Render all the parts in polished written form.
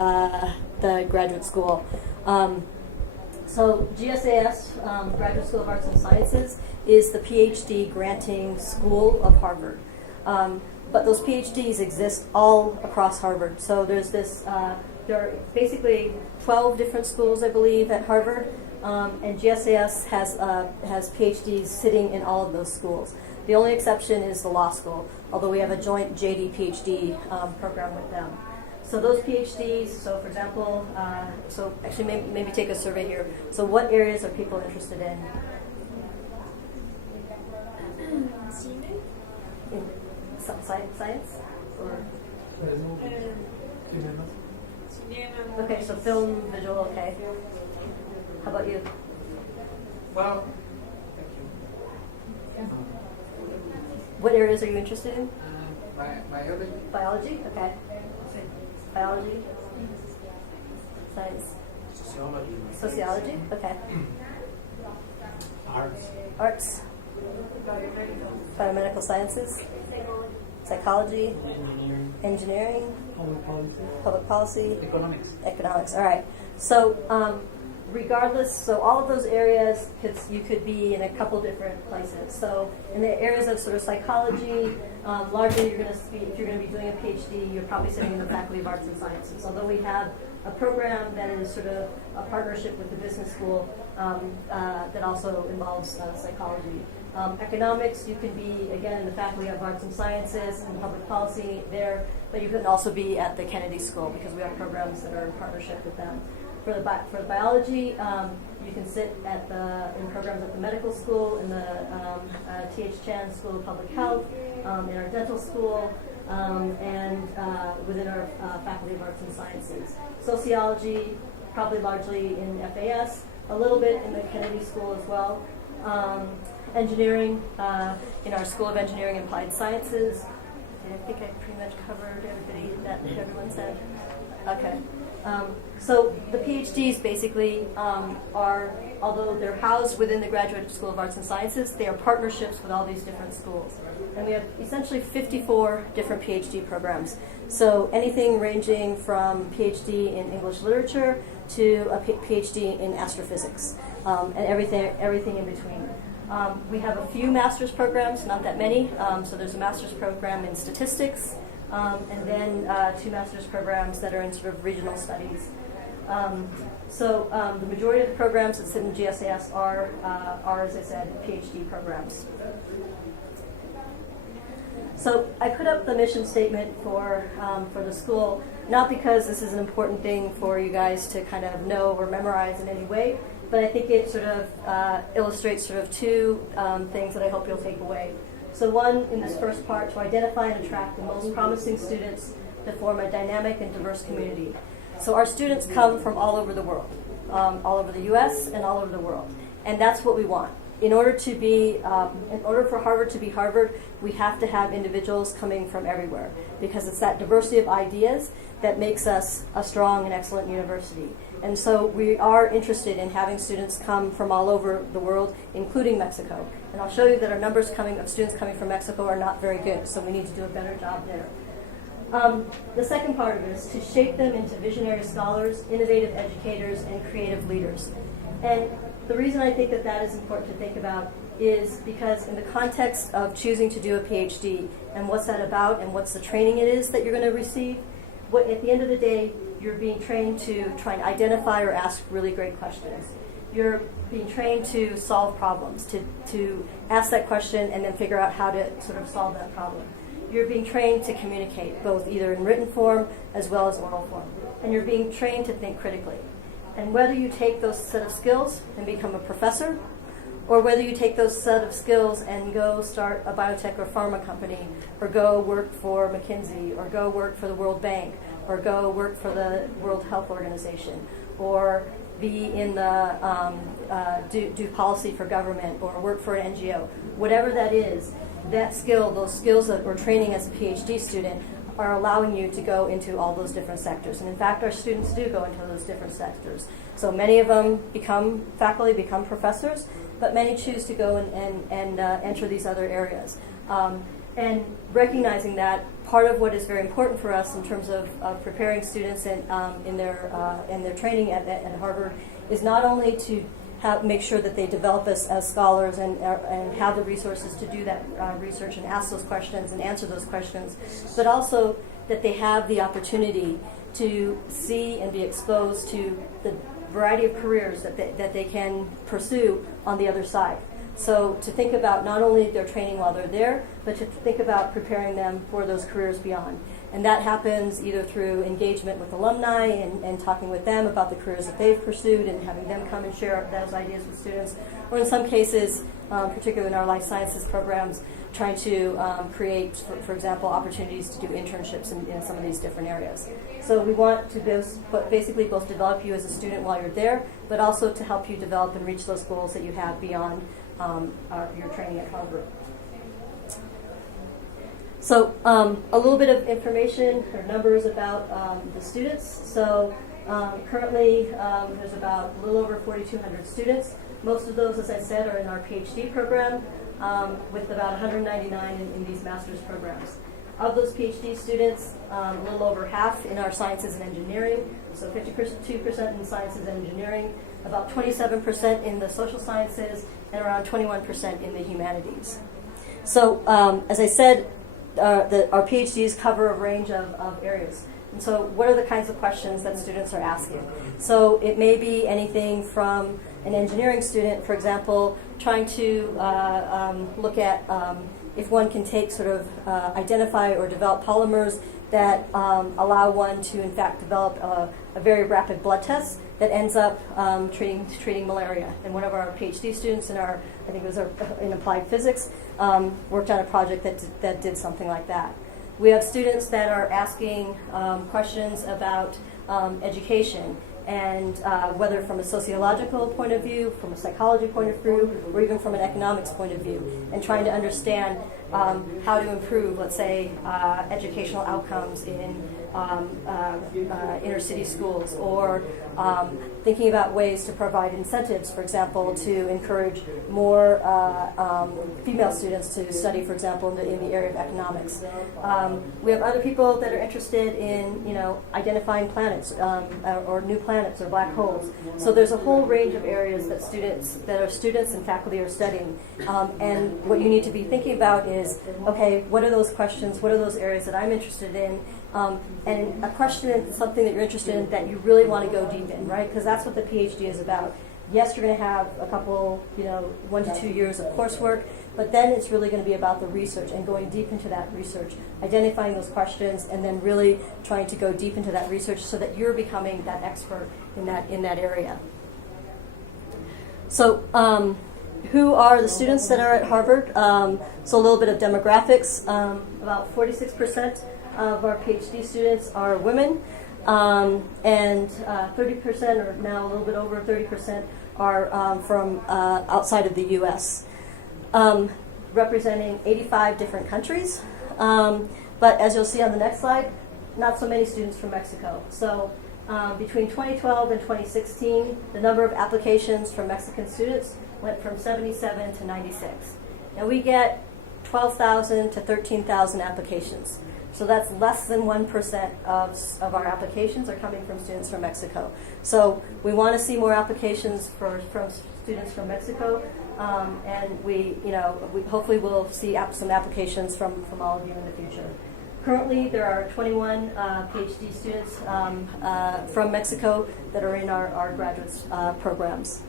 the graduate school. So GSAS, Graduate School of Arts and Sciences, is the PhD granting school of Harvard. But those PhDs exist all across Harvard. So there's this, there are basically 12 different schools, I believe, at Harvard, and GSAS has PhDs sitting in all of those schools. The only exception is the law school, although we have a joint JD PhD program with them. So those PhDs, so for example, so actually maybe take a survey here. So what areas are people interested in? In science? Or? Okay, so film, visual, okay. How about you? Well, what areas are you interested in? biology. Biology, okay. Biology, science, Sociology. sociology, okay. Arts. Arts, biomedical sciences, psychology, engineering, public policy, economics. All right. So regardless, so all of those areas, you could be in a couple different places. So in the areas of sort of psychology, largely you're going to be, if you're going to be doing a PhD, you're probably sitting in the Faculty of Arts and Sciences. Although we have a program that is sort of a partnership with the business school that also involves psychology. Economics, you can be, again, in the Faculty of Arts and Sciences and public policy there, but you can also be at the Kennedy School because we have programs that are in partnership with them. For the biology, you can sit in programs at the medical school, in the T.H. Chan School of Public Health, in our dental school, and within our Faculty of Arts and Sciences. Sociology, probably largely in FAS, a little bit in the Kennedy School as well. Engineering, in our School of Engineering and Applied Sciences. I think I pretty much covered everybody that everyone said. Okay. So the PhDs basically are, although they're housed within the Graduate School of Arts and Sciences, they are partnerships with all these different schools. And we have essentially 54 different PhD programs. So anything ranging from PhD in English literature to a PhD in astrophysics, and everything in between. We have a few master's programs, not that many. So there's a master's program in statistics, and then 2 master's programs that are in sort of regional studies. The majority of the programs that sit in GSAS are, as I said, PhD programs. So I put up the mission statement for the school, not because this is an important thing for you guys to kind of know or memorize in any way, but I think it sort of illustrates sort of 2 things that I hope you'll take away. So one, in this first part, to identify and attract the most promising students that form a dynamic and diverse community. So our students come from all over the world, all over the U.S. and all over the world, and that's what we want. In order for Harvard to be Harvard, we have to have individuals coming from everywhere, because it's that diversity of ideas that makes us a strong and excellent university. And so we are interested in having students come from all over the world, including Mexico. And I'll show you that our numbers of students coming from Mexico are not very good, so we need to do a better job there. The second part of it is to shape them into visionary scholars, innovative educators, and creative leaders. And the reason I think that that is important to think about is because in the context of choosing to do a PhD and what's that about and what's the training it is that you're going to receive, at the end of the day, you're being trained to try and identify or ask really great questions. You're being trained to solve problems, to ask that question and then figure out how to sort of solve that problem. You're being trained to communicate, both either in written form as well as oral form. And you're being trained to think critically. And whether you take those set of skills and become a professor, or whether you take those set of skills and go start a biotech or pharma company, or go work for McKinsey, or go work for the World Bank, or go work for the World Health Organization, or be in the do policy for government, or work for an NGO, whatever that is, that skill, those skills that we're training as a PhD student are allowing you to go into all those different sectors. And in fact, our students do go into those different sectors. So many of them become faculty, become professors, but many choose to go and enter these other areas. And recognizing that part of what is very important for us in terms of preparing students in their training at Harvard is not only to make sure that they develop us as scholars and have the resources to do that research and ask those questions and answer those questions, but also that they have the opportunity to see and be exposed to the variety of careers that they can pursue on the other side. So to think about not only their training while they're there, but to think about preparing them for those careers beyond. And that happens either through engagement with alumni and talking with them about the careers that they've pursued and having them come and share those ideas with students, or in some cases, particularly in our life sciences programs, trying to create, for example, opportunities to do internships in some of these different areas. So we want to basically both develop you as a student while you're there, but also to help you develop and reach those goals that you have beyond your training at Harvard. So a little bit of information or numbers about the students. So currently there's about a little over 4,200 students. Most of those, as I said, are in our PhD program, with about 199 in these master's programs. Of those PhD students, a little over half in our sciences and engineering, so 52% in sciences and engineering, about 27% in the social sciences, and around 21% in the humanities. So as I said, our PhDs cover a range of areas. And so what are the kinds of questions that students are asking? So it may be anything from an engineering student, for example, trying to look at if one can take sort of identify or develop polymers that allow one to in fact develop a very rapid blood test that ends up treating malaria. And one of our PhD students I think it was in applied physics, worked on a project that did something like that. We have students that are asking questions about education, and whether from a sociological point of view, from a psychology point of view, or even from an economics point of view, and trying to understand how to improve, let's say, educational outcomes in inner city schools, or thinking about ways to provide incentives, for example, to encourage more female students to study, for example, in the area of economics. We have other people that are interested in, identifying planets or new planets or black holes. So there's a whole range of areas that students and faculty are studying. And what you need to be thinking about is, okay, what are those questions? What are those areas that I'm interested in? And a question is something that you're interested in that you really want to go deep in, right? Because that's what the PhD is about. Yes, you're going to have a couple, 1 to 2 years of coursework, but then it's really going to be about the research and going deep into that research, identifying those questions, and then really trying to go deep into that research so that you're becoming that expert in that area. So who are the students that are at Harvard? So a little bit of demographics. About 46% of our PhD students are women, and 30%, or now a little bit over 30%, are from outside of the U.S., representing 85 different countries. But as you'll see on the next slide, not so many students from Mexico. So between 2012 and 2016, the number of applications from Mexican students went from 77 to 96. Now we get 12,000 to 13,000 applications. So that's less than 1% of our applications are coming from students from Mexico. So we want to see more applications from students from Mexico, and we hopefully will see some applications from all of you in the future. Currently, there are 21 PhD students from Mexico that are in our graduate programs.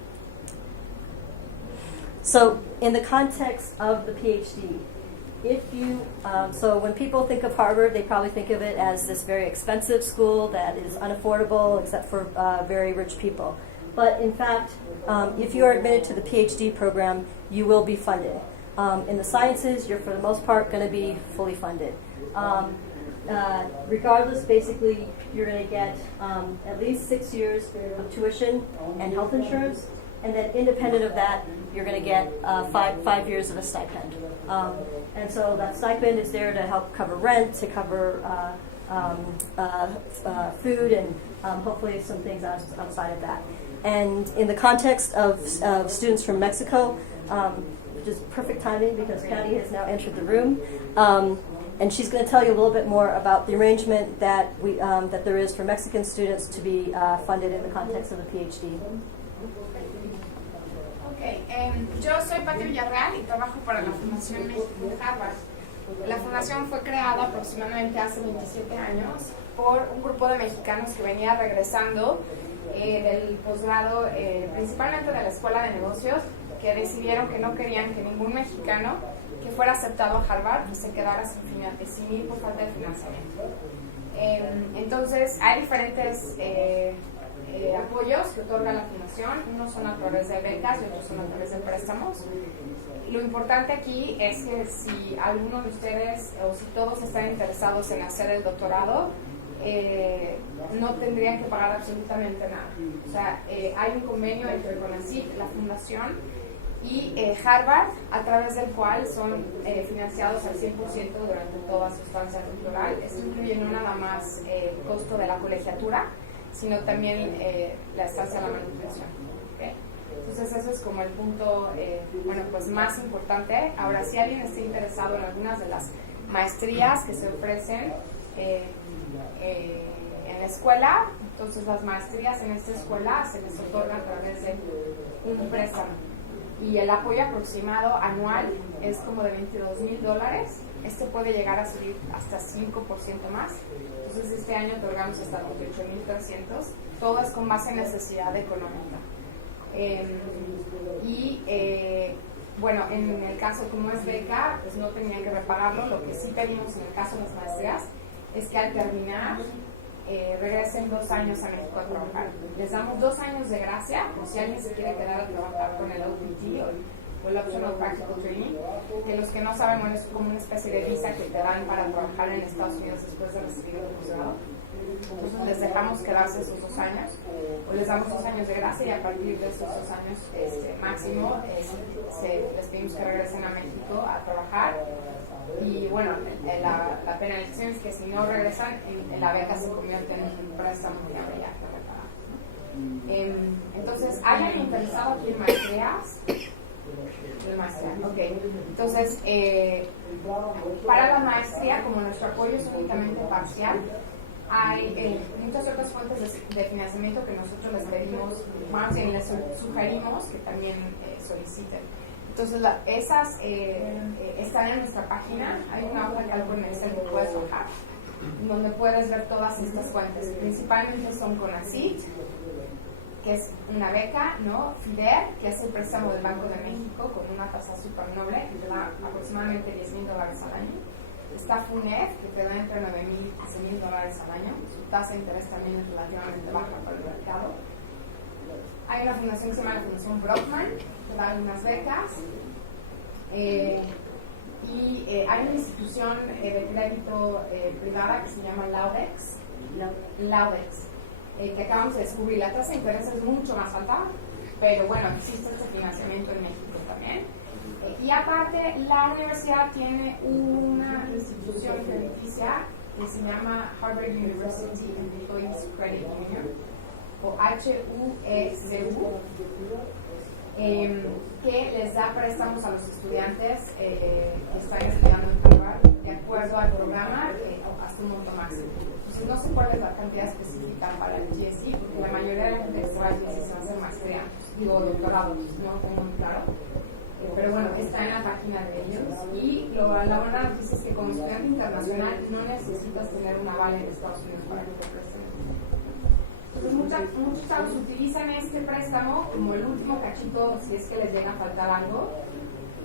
So in the context of the PhD, so when people think of Harvard, they probably think of it as this very expensive school that is unaffordable except for very rich people. But in fact, if you are admitted to the PhD program, you will be funded. In the sciences, you're for the most part going to be fully funded. Regardless, basically, you're going to get at least 6 years of tuition and health insurance. And then independent of that, you're going to get 5 years of a stipend. And so that stipend is there to help cover rent, to cover food, and hopefully some things outside of that. And in the context of students from Mexico, which is perfect timing because Patty has now entered the room, and she's going to tell you a little bit more about the arrangement that that there is for Mexican students to be funded in the context of a PhD. Okay, yo soy Pati Villarreal y trabajo para la Fundación México Harvard. La fundación fue creada aproximadamente hace 27 años por un grupo de mexicanos que venía regresando del posgrado, principalmente de la Escuela de Negocios, que decidieron que no querían que ningún mexicano que fuera aceptado a Harvard se quedara sin ir por falta de financiamiento. Entonces, hay diferentes apoyos que otorga la fundación. Unos son a través de becas y otros son a través de préstamos. Lo importante aquí es que si alguno de ustedes o si todos están interesados en hacer el doctorado, no tendrían que pagar absolutamente nada. O sea, hay un convenio entre CONACYT, la fundación, y Harvard, a través del cual son financiados al 100% durante toda su estancia doctoral. Esto incluye no nada más el costo de la colegiatura, sino también la estancia de la manutención. ¿Okay? Entonces eso es como el punto pues más importante. Ahora, si alguien está interesado en algunas de las maestrías que se ofrecen en la escuela, entonces las maestrías en esta escuela se les otorga a través de un préstamo. Y el apoyo aproximado anual es como de $22,000. Este puede llegar a subir hasta 5% más. Entonces este año otorgamos hasta 28,300. Todo es con base en necesidad económica. Bueno, en el caso como es beca, pues no tenían que repagarlo. Lo que sí pedimos en el caso de las maestrías es que al terminar regresen 2 años a México a trabajar. Les damos 2 años de gracia, por si alguien se quiere quedar a trabajar con el OPT o el Optional Practical Training, que los que no saben, bueno, es como una especie de visa que te dan para trabajar en Estados Unidos después de recibir el posgrado. Entonces les dejamos quedarse esos 2 años, o les damos 2 años de gracia, y a partir de esos 2 años máximo les pedimos que regresen a México a trabajar. Y bueno, la penalización es que si no regresan, la beca se convierte en un préstamo que habría que repagar. Entonces, ¿hay alguien interesado aquí en maestrías? Okay. Entonces, para la maestría, como nuestro apoyo es únicamente parcial, hay muchas otras fuentes de financiamiento que nosotros les pedimos, más bien les sugerimos que también soliciten. Entonces, esas están en nuestra página. Hay una hoja de cálculo en Excel que puedes bajar, donde puedes ver todas estas fuentes. Principalmente son CONACYT, que es una beca, ¿no? FIDER, que es el préstamo del Banco de México con una tasa súper noble, que te da aproximadamente $10,000 al año. Está FUNED, que te da entre $9,000 y $15,000 al año. Su tasa de interés también es relativamente baja para el mercado. Hay una fundación que se llama la Fundación Brockman, que da algunas becas. Hay una institución de crédito privada que se llama Laudex, que acabamos de descubrir. La tasa de interés es mucho más alta, pero bueno, existe este financiamiento en México también. Y aparte, la universidad tiene una institución crediticia que se llama Harvard University Employees Credit Union, o HUECU, que les da préstamos a los estudiantes que están estudiando en Harvard de acuerdo al programa hasta un monto máximo. Entonces, no sé cuál es la cantidad específica para el GSE, porque la mayoría de la gente que se va al GSE se va a hacer maestría, digo doctorado, no lo tengo muy claro. Pero bueno, está en la página de ellos. Y la buena noticia es que como estudiante internacional no necesitas tener un aval en Estados Unidos para que te presten. Entonces muchos chavos utilizan este préstamo como el último cachito si es que les llega a faltar algo.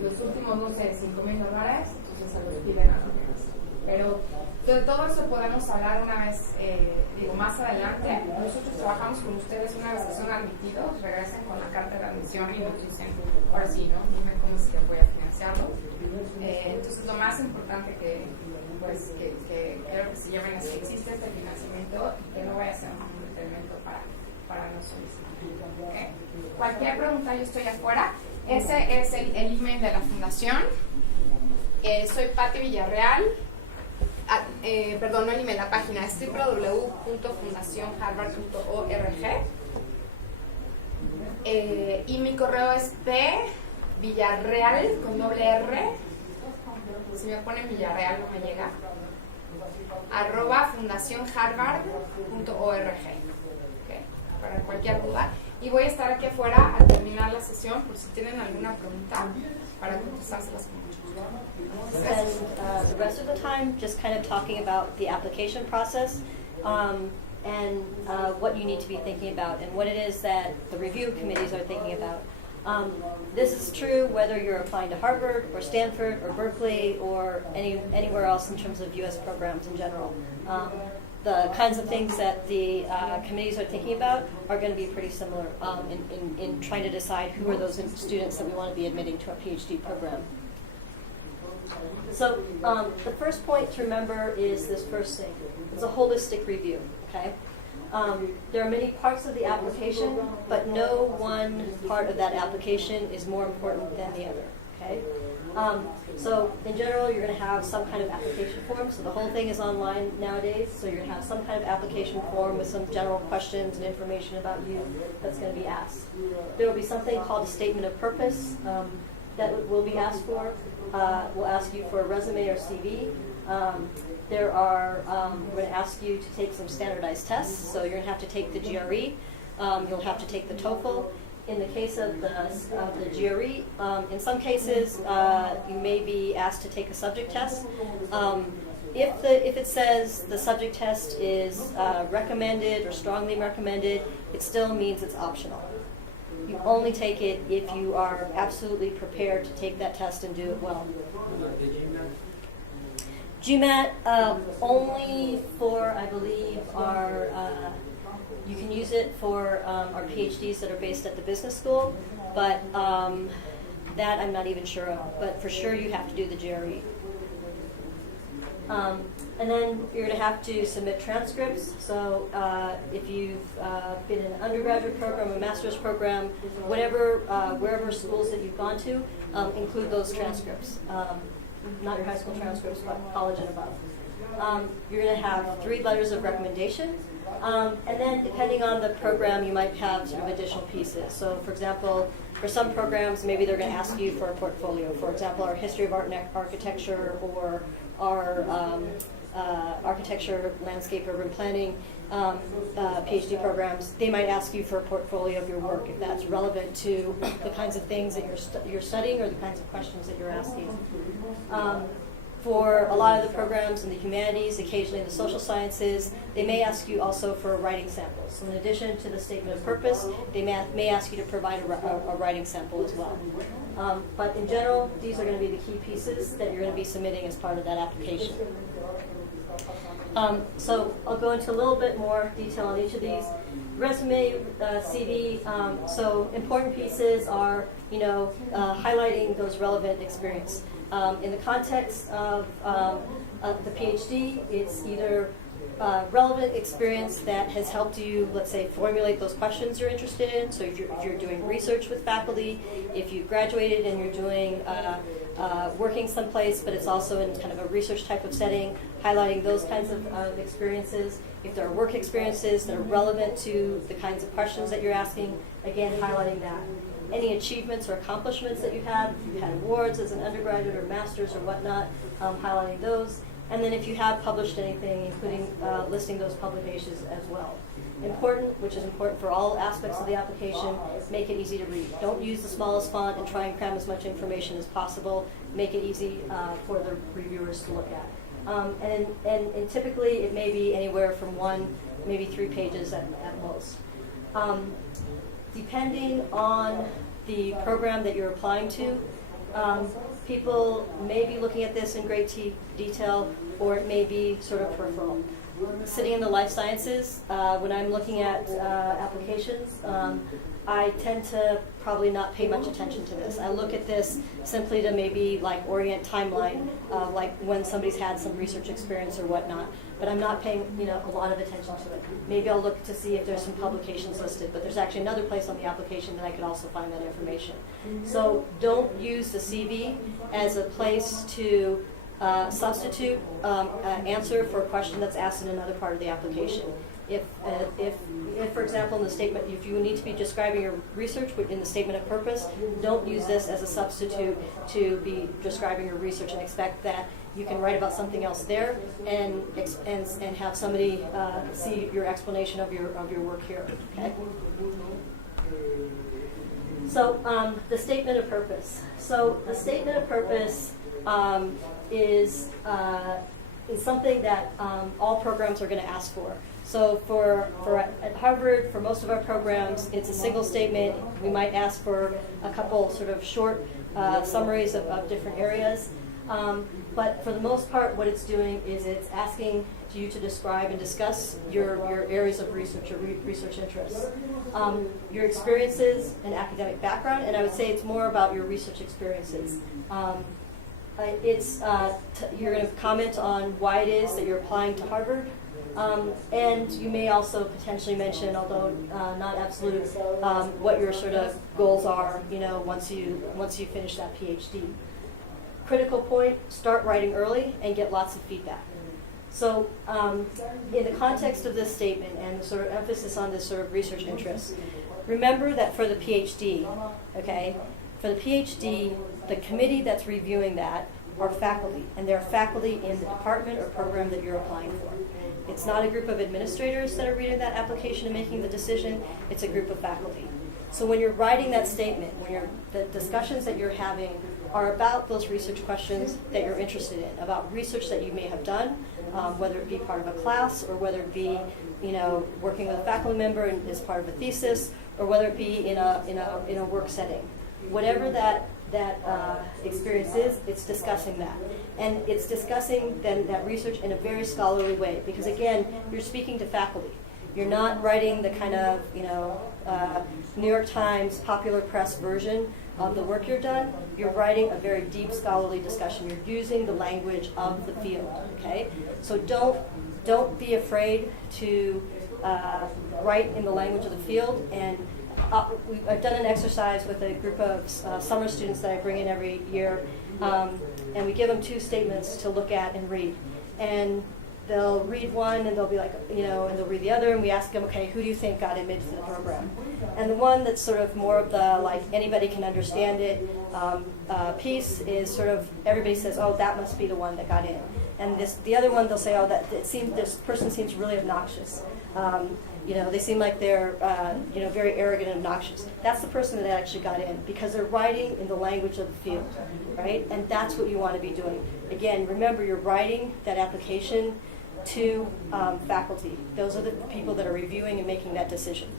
Los últimos, no sé, $5,000, entonces se los piden a los demás. Pero de todo eso podemos hablar una vez, más adelante. Nosotros trabajamos con ustedes una vez que son admitidos, regresan con la carta de admisión y nos dicen, ahora sí, ¿no? Dime cómo es que voy a financiarlo. Entonces lo más importante que creo que se lleven es que existe este financiamiento y que no vaya a ser un impedimento para no solicitar. ¿Okay? Cualquier pregunta, yo estoy afuera. Ese es el email de la fundación. Soy Pati Villarreal. No el email, la página es www.fundacionharvard.org. Y mi correo es pvillarreal con doble R si me ponen Villarreal no me llega, @fundacionharvard.org, ¿okay? Para cualquier duda. Y voy a estar aquí afuera al terminar la sesión por si tienen alguna pregunta para contestárselas con mucho gusto. Spend the rest of the time just kind of talking about the application process and what you need to be thinking about and what it is that the review committees are thinking about. This is true whether you're applying to Harvard or Stanford or Berkeley or anywhere else in terms of U.S. programs in general. The kinds of things that the committees are thinking about are going to be pretty similar in trying to decide who are those students that we want to be admitting to a PhD program. So the first point to remember is this first thing. It's a holistic review, okay? There are many parts of the application, but no one part of that application is more important than the other, okay? So in general, you're going to have some kind of application form. So the whole thing is online nowadays. So you're going to have some kind of application form with some general questions and information about you that's going to be asked. There will be something called a statement of purpose that will be asked for. We'll ask you for a resume or CV. We're going to ask you to take some standardized tests. So you're going to have to take the GRE. You'll have to take the TOEFL. In the case of the GRE, in some cases, you may be asked to take a subject test. If it says the subject test is recommended or strongly recommended, it still means it's optional. You only take it if you are absolutely prepared to take that test and do it well. GMAT only for, I believe, you can use it for our PhDs that are based at the business school, but that I'm not even sure of. But for sure you have to do the GRE. And then you're going to have to submit transcripts. So if you've been in an undergraduate program, a master's program, wherever schools that you've gone to, include those transcripts. Not your high school transcripts, but college and above. You're going to have 3 letters of recommendation. And then depending on the program, you might have sort of additional pieces. So for example, for some programs, maybe they're going to ask you for a portfolio. For example, our history of art and architecture or our architecture, landscape, urban planning PhD programs, they might ask you for a portfolio of your work if that's relevant to the kinds of things that you're studying or the kinds of questions that you're asking. For a lot of the programs in the humanities, occasionally in the social sciences, they may ask you also for writing samples. So in addition to the statement of purpose, they may ask you to provide a writing sample as well. But in general, these are going to be the key pieces that you're going to be submitting as part of that application. So I'll go into a little bit more detail on each of these. Resume, CV, so important pieces are, highlighting those relevant experience. In the context of the PhD, it's either relevant experience that has helped you, let's say, formulate those questions you're interested in. So if you're doing research with faculty, if you've graduated and you're doing working someplace, but it's also in kind of a research type of setting, highlighting those kinds of experiences. If there are work experiences that are relevant to the kinds of questions that you're asking, again, highlighting that. Any achievements or accomplishments that you have, if you've had awards as an undergraduate or master's or whatnot, highlighting those. And then if you have published anything, including listing those publications as well. Important, which is important for all aspects of the application, make it easy to read. Don't use the smallest font and try and cram as much information as possible. Make it easy for the reviewers to look at. And typically it may be anywhere from 1, maybe 3 pages at most. Depending on the program that you're applying to, people may be looking at this in great detail, or it may be sort of peripheral. Sitting in the life sciences, when I'm looking at applications, I tend to probably not pay much attention to this. I look at this simply to maybe orient timeline, like when somebody's had some research experience or whatnot. But I'm not paying a lot of attention to it. Maybe I'll look to see if there's some publications listed, but there's actually another place on the application that I could also find that information. So don't use the CV as a place to substitute an answer for a question that's asked in another part of the application. If, for example, in the statement, if you need to be describing your research in the statement of purpose, don't use this as a substitute to be describing your research and expect that you can write about something else there and have somebody see your explanation of your work here. Okay. So the statement of purpose. So the statement of purpose is something that all programs are going to ask for. So at Harvard, for most of our programs, it's a single statement. We might ask for a couple sort of short summaries of different areas. But for the most part, what it's doing is it's asking you to describe and discuss your areas of research, your research interests, your experiences and academic background, and I would say it's more about your research experiences. You're going to comment on why it is that you're applying to Harvard, and you may also potentially mention, although not absolute, what your sort of goals are, once you finish that PhD. Critical point, start writing early and get lots of feedback. So in the context of this statement and the sort of emphasis on this sort of research interest, remember that for the PhD, the committee that's reviewing that are faculty, and they're faculty in the department or program that you're applying for. It's not a group of administrators that are reading that application and making the decision, it's a group of faculty. So when you're writing that statement, the discussions that you're having are about those research questions that you're interested in, about research that you may have done, whether it be part of a class or whether it be, working with a faculty member and as part of a thesis, or whether it be in a work setting. Whatever that experience is, it's discussing that. And it's discussing then that research in a very scholarly way, because again, you're speaking to faculty. You're not writing the kind of, New York Times popular press version of the work you're done. You're writing a very deep scholarly discussion. You're using the language of the field, okay? So don't be afraid to write in the language of the field. And I've done an exercise with a group of summer students that I bring in every year, and we give them 2 statements to look at and read. And they'll read one and they'll be like, and they'll read the other, and we ask them, okay, who do you think got admitted to the program? And the one that's sort of more of the, like, anybody can understand it piece is sort of, everybody says, oh, that must be the one that got in. And the other one, they'll say, oh, this person seems really obnoxious. They seem like they're, very arrogant and obnoxious. That's the person that actually got in, because they're writing in the language of the field, right? And that's what you want to be doing. Again, remember, you're writing that application to faculty. Those are the people that are reviewing and making that decision.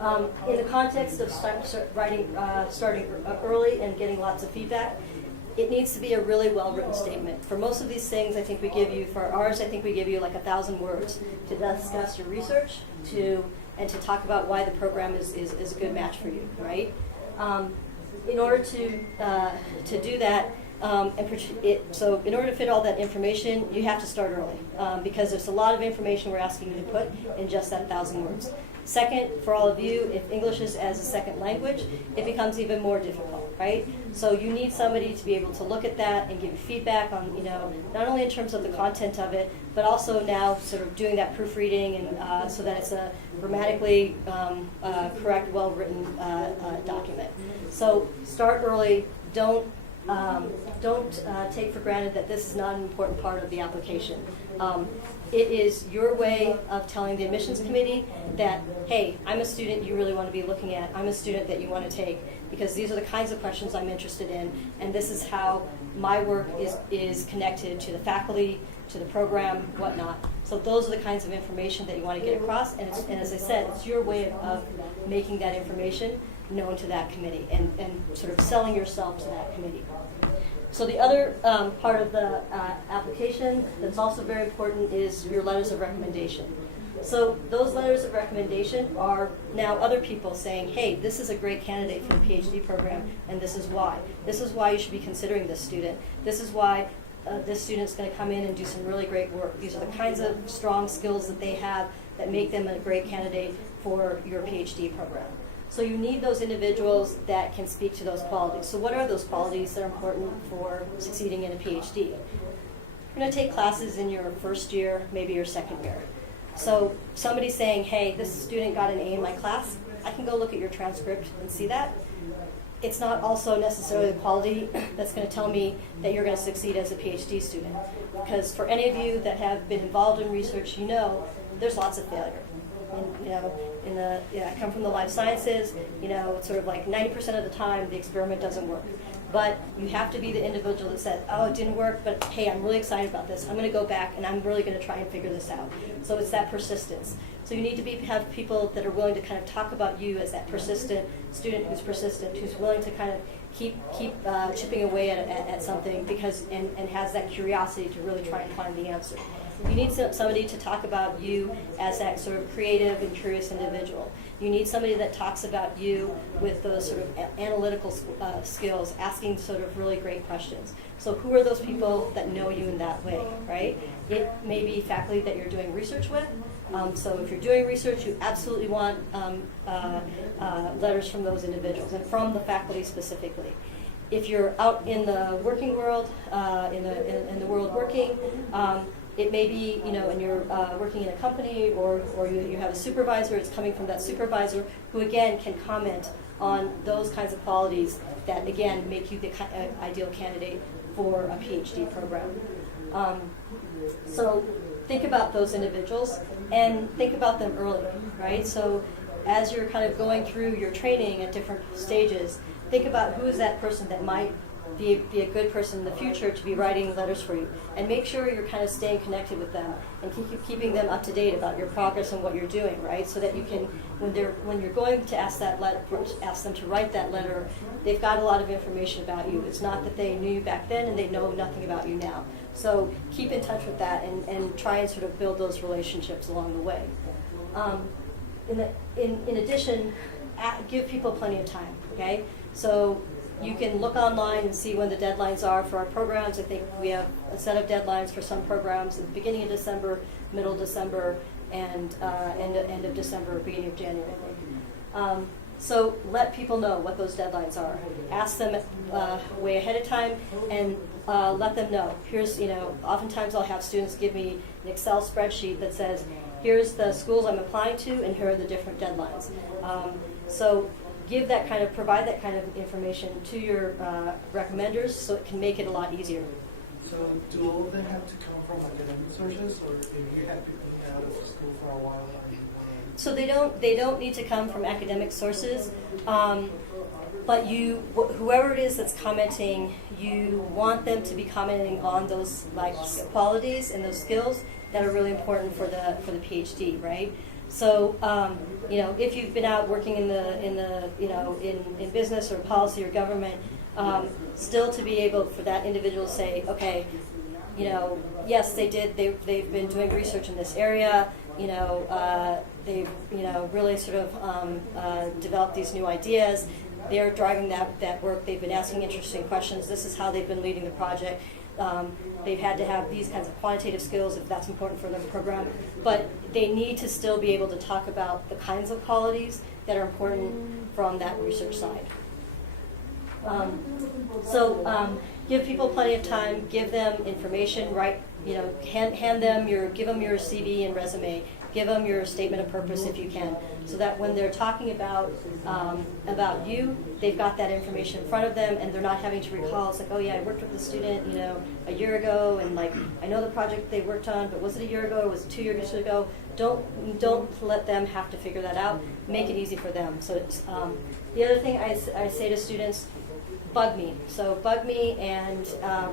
In the context of starting early and getting lots of feedback, it needs to be a really well-written statement. For most of these things, I think we give you, for ours, I think we give you like 1,000 words to discuss your research and to talk about why the program is a good match for you, right? In order to do that, so in order to fit all that information, you have to start early, because there's a lot of information we're asking you to put in just that 1,000 words. Second, for all of you, if English is as a second language, it becomes even more difficult, right? So you need somebody to be able to look at that and give you feedback on, not only in terms of the content of it, but also now sort of doing that proofreading and so that it's a grammatically correct, well-written document. So start early. Don't take for granted that this is not an important part of the application. It is your way of telling the admissions committee that, hey, I'm a student you really want to be looking at. I'm a student that you want to take, because these are the kinds of questions I'm interested in, and this is how my work is connected to the faculty, to the program, whatnot. So those are the kinds of information that you want to get across, and as I said, it's your way of making that information known to that committee and sort of selling yourself to that committee. So the other part of the application that's also very important is your letters of recommendation. So those letters of recommendation are now other people saying, hey, this is a great candidate for the PhD program, and this is why. This is why you should be considering this student. This is why this student's going to come in and do some really great work. These are the kinds of strong skills that they have that make them a great candidate for your PhD program. So you need those individuals that can speak to those qualities. So what are those qualities that are important for succeeding in a PhD? You're going to take classes in your first year, maybe your second year. So somebody saying, hey, this student got an A in my class, I can go look at your transcript and see that. It's not also necessarily the quality that's going to tell me that you're going to succeed as a PhD student. Because for any of you that have been involved in research, you know there's lots of failure. And, I come from the life sciences, it's sort of like 90% of the time the experiment doesn't work. But you have to be the individual that said, oh, it didn't work, but hey, I'm really excited about this. I'm going to go back and I'm really going to try and figure this out. So it's that persistence. So you need to have people that are willing to kind of talk about you as that persistent student who's persistent, who's willing to kind of keep chipping away at something and has that curiosity to really try and find the answer. You need somebody to talk about you as that sort of creative and curious individual. You need somebody that talks about you with those sort of analytical skills, asking sort of really great questions. So who are those people that know you in that way, right? It may be faculty that you're doing research with. So if you're doing research, you absolutely want letters from those individuals and from the faculty specifically. If you're out in the working world, in the world working, it may be, and you're working in a company or you have a supervisor, it's coming from that supervisor who, again, can comment on those kinds of qualities that, again, make you the ideal candidate for a PhD program. So think about those individuals and think about them early, right? So as you're kind of going through your training at different stages, think about who is that person that might be a good person in the future to be writing letters for you, and make sure you're kind of staying connected with them and keeping them up to date about your progress and what you're doing, right? So that you can, when you're going to ask them to write that letter, they've got a lot of information about you. It's not that they knew you back then and they know nothing about you now. So keep in touch with that and try and sort of build those relationships along the way. In addition, give people plenty of time. Okay, so you can look online and see when the deadlines are for our programs. I think we have a set of deadlines for some programs at the beginning of December, middle of December, and end of December, beginning of January, I think. So let people know what those deadlines are. Ask them way ahead of time and let them know. Here's, oftentimes I'll have students give me an Excel spreadsheet that says, here's the schools I'm applying to and here are the different deadlines. So provide that kind of information to your recommenders so it can make it a lot easier. So do all of them have to come from academic sources, or if you have people out of school for a while? So they don't need to come from academic sources, but whoever it is that's commenting, you want them to be commenting on those qualities and those skills that are really important for the PhD, right? So if you've been out working in business or policy or government, still to be able for that individual to say, okay, yes, they've been doing research in this area. They've really sort of developed these new ideas. They're driving that work. They've been asking interesting questions. This is how they've been leading the project. They've had to have these kinds of quantitative skills if that's important for their program. But they need to still be able to talk about the kinds of qualities that are important from that research side. Give people plenty of time. Give them information. Hand them give them your CV and resume. Give them your statement of purpose if you can, so that when they're talking about you, they've got that information in front of them, and they're not having to recall. It's like, oh yeah, I worked with the student, a year ago, and I know the project they worked on, but was it a year ago or was it 2 years ago? Don't let them have to figure that out. Make it easy for them. So it's, the other thing I say to students, bug me. So bug me and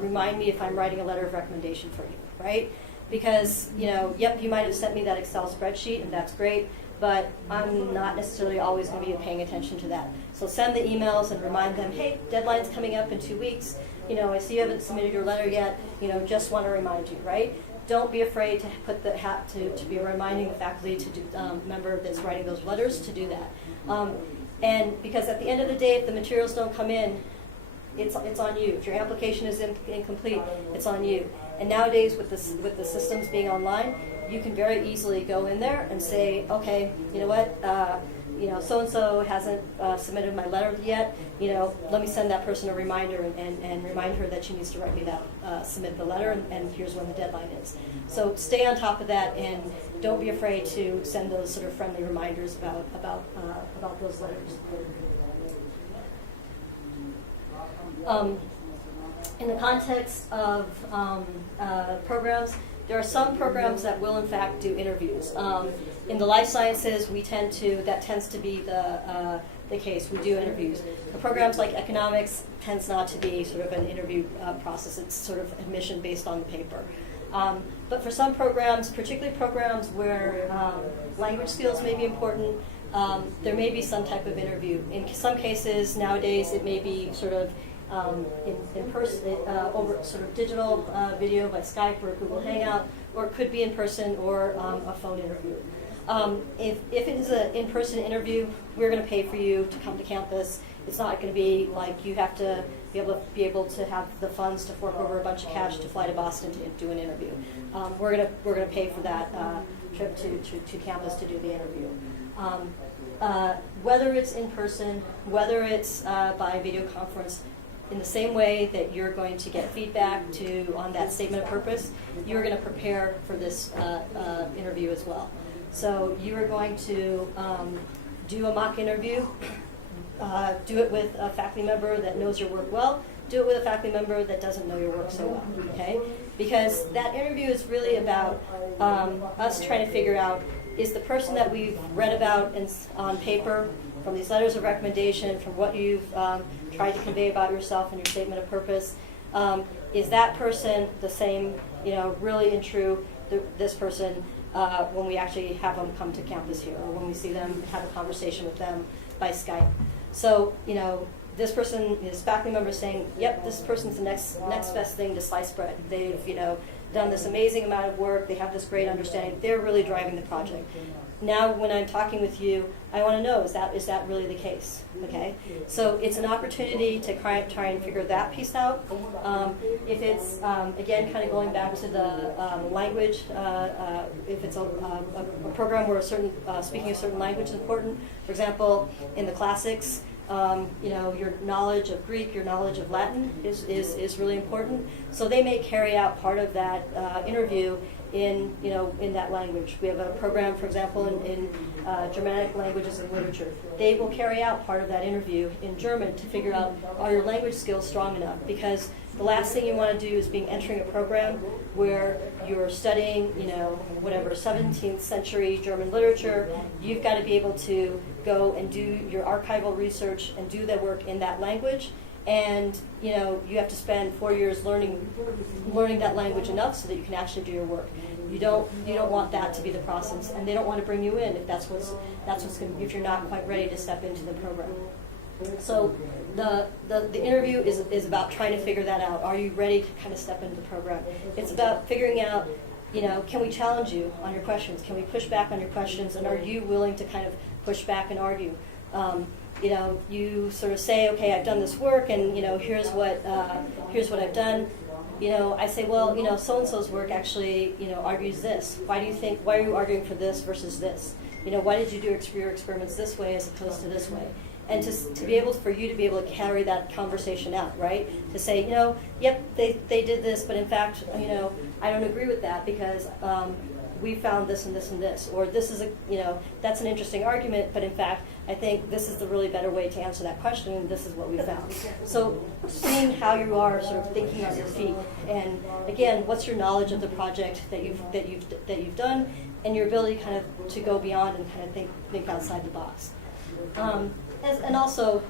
remind me if I'm writing a letter of recommendation for you, right? Because, you might have sent me that Excel spreadsheet, and that's great, but I'm not necessarily always going to be paying attention to that. So send the emails and remind them, hey, deadline's coming up in 2 weeks. I see you haven't submitted your letter yet. Just want to remind you, right? Don't be afraid to put the hat to be reminding the faculty to do, member that's writing those letters to do that. And because at the end of the day, if the materials don't come in, it's on you. If your application is incomplete, it's on you. And nowadays, with the systems being online, you can very easily go in there and say, okay, you know what, so-and-so hasn't submitted my letter yet, let me send that person a reminder and remind her that she needs to write me that, submit the letter, and here's when the deadline is. So stay on top of that, and don't be afraid to send those sort of friendly reminders about those letters. In the context of programs, there are some programs that will in fact do interviews. In the life sciences, that tends to be the case. We do interviews. For programs like economics, tends not to be sort of an interview process. It's sort of admission based on the paper. But for some programs, particularly programs where language skills may be important, there may be some type of interview. In some cases, nowadays, it may be sort of in person, over sort of digital video by Skype or Google Hangout, or it could be in person or a phone interview. If it is an in-person interview, we're going to pay for you to come to campus. It's not going to be like you have to be able to have the funds to fork over a bunch of cash to fly to Boston to do an interview. We're going to pay for that trip to campus to do the interview. Whether it's in person, whether it's by video conference, in the same way that you're going to get feedback on that statement of purpose, you're going to prepare for this interview as well. So you are going to do a mock interview, do it with a faculty member that knows your work well, do it with a faculty member that doesn't know your work so well, okay? Because that interview is really about us trying to figure out, is the person that we've read about on paper, from these letters of recommendation, from what you've tried to convey about yourself and your statement of purpose, is that person the same, really and true, this person, when we actually have them come to campus here, or when we see them, have a conversation with them by Skype. So, this person is faculty member saying, yep, this person's the next best thing to sliced bread. They've, done this amazing amount of work. They have this great understanding. They're really driving the project. Now, when I'm talking with you, I want to know, is that really the case? Okay, so it's an opportunity to try and figure that piece out. If it's again, kind of going back to the language, if it's a program where speaking a certain language is important, for example, in the classics, your knowledge of Greek, your knowledge of Latin is really important. So they may carry out part of that interview in that language. We have a program, for example, in Germanic languages and literature. They will carry out part of that interview in German to figure out, are your language skills strong enough? Because the last thing you want to do is entering a program where you're studying, 17th century German literature. You've got to be able to go and do your archival research and do that work in that language. And you have to spend 4 years learning that language enough so that you can actually do your work. You don't want that to be the process, and they don't want to bring you in if that's what's going, if you're not quite ready to step into the program. So the interview is about trying to figure that out. Are you ready to kind of step into the program? It's about figuring out, can we challenge you on your questions? Can we push back on your questions? And are you willing to kind of push back and argue? You sort of say, okay, I've done this work, and here's what I've done. I say, well, so-and-so's work actually, argues this. Why are you arguing for this versus this? Why did you do your experiments this way as opposed to this way? And to be able, for you to be able to carry that conversation out, right? To say, yep, they did this, but in fact, I don't agree with that because we found this and this and this, or this is that's an interesting argument, but in fact, I think this is the really better way to answer that question, and this is what we found. So seeing how you are sort of thinking on your feet, and again, what's your knowledge of the project that you've done, and your ability kind of to go beyond and kind of think outside the box. And also,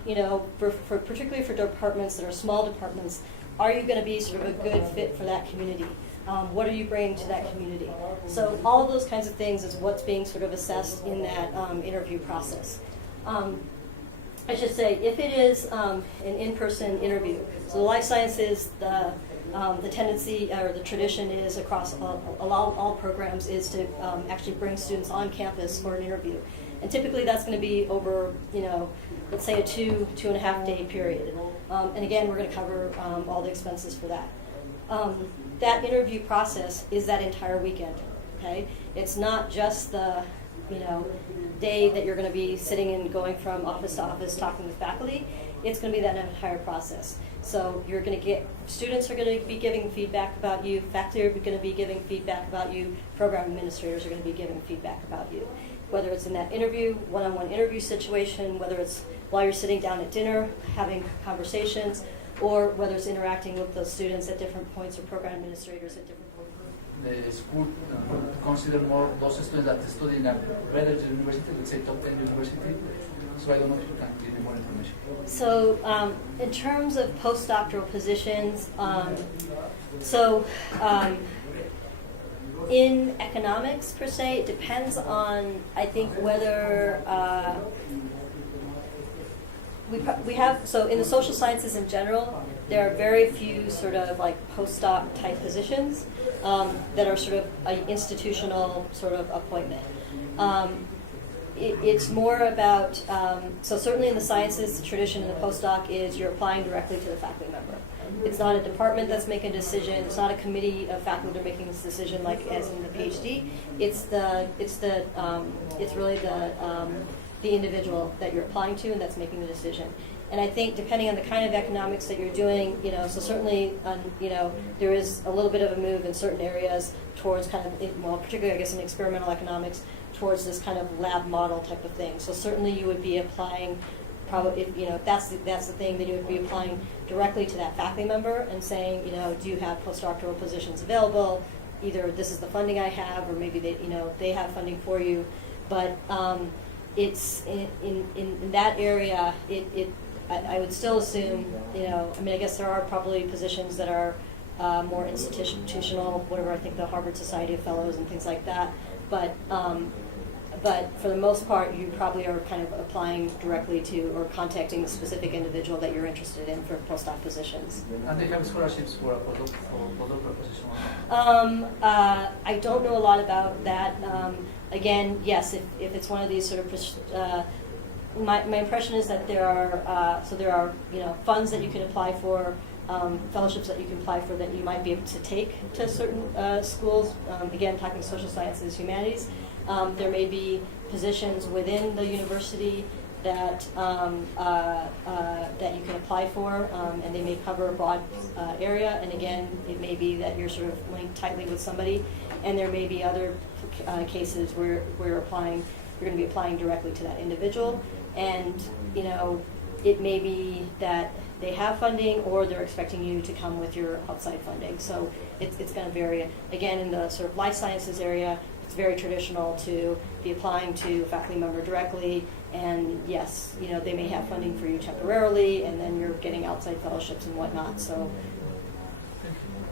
for particularly for departments that are small departments, are you going to be sort of a good fit for that community? What are you bringing to that community? So all of those kinds of things is what's being sort of assessed in that interview process. I should say, if it is an in-person interview, so the life sciences, the tendency or the tradition is across all programs is to actually bring students on campus for an interview. And typically that's going to be over, let's say a 2.5 day period. And again, we're going to cover all the expenses for that. That interview process is that entire weekend, okay? It's not just the day that you're going to be sitting and going from office to office talking with faculty. It's going to be that entire process. So you're going to get, students are going to be giving feedback about you, faculty are going to be giving feedback about you, program administrators are going to be giving feedback about you. Whether it's in that interview, one-on-one interview situation, whether it's while you're sitting down at dinner, having conversations, or whether it's interacting with those students at different points or program administrators at different points. The school consider more those students that study in a better university, let's say top 10 university. So I don't know if you can give me more information. So in terms of postdoctoral positions, in economics per se, it depends on, I think, whether we have, so in the social sciences in general, there are very few sort of like postdoc type positions that are sort of an institutional sort of appointment. It's more about, so certainly in the sciences, the tradition in the postdoc is you're applying directly to the faculty member. It's not a department that's making a decision. It's not a committee of faculty that are making this decision like as in the PhD. It's really the individual that you're applying to and that's making the decision. And I think depending on the kind of economics that you're doing, so certainly, there is a little bit of a move in certain areas towards kind of, particularly I guess in experimental economics, towards this kind of lab model type of thing. So certainly you would be applying, probably, if that's the thing, then you would be applying directly to that faculty member and saying, do you have postdoctoral positions available? Either this is the funding I have, or maybe they have funding for you. But it's in that area, I would still assume, I guess there are probably positions that are more institutional, whatever, I think the Harvard Society of Fellows and things like that. But for the most part, you probably are kind of applying directly to or contacting the specific individual that you're interested in for postdoc positions. And they have scholarships for a postdoc position? I don't know a lot about that. Again, yes, if it's one of these sort of my impression is that there are funds that you can apply for, fellowships that you can apply for that you might be able to take to certain schools. Again, talking social sciences, humanities. There may be positions within the university that that you can apply for, and they may cover a broad area. And again, it may be that you're sort of linked tightly with somebody, and there may be other cases where you're going to be applying directly to that individual. And, it may be that they have funding or they're expecting you to come with your outside funding. So it's going to vary. Again, in the sort of life sciences area, it's very traditional to be applying to a faculty member directly. And yes, they may have funding for you temporarily, and then you're getting outside fellowships and whatnot. So,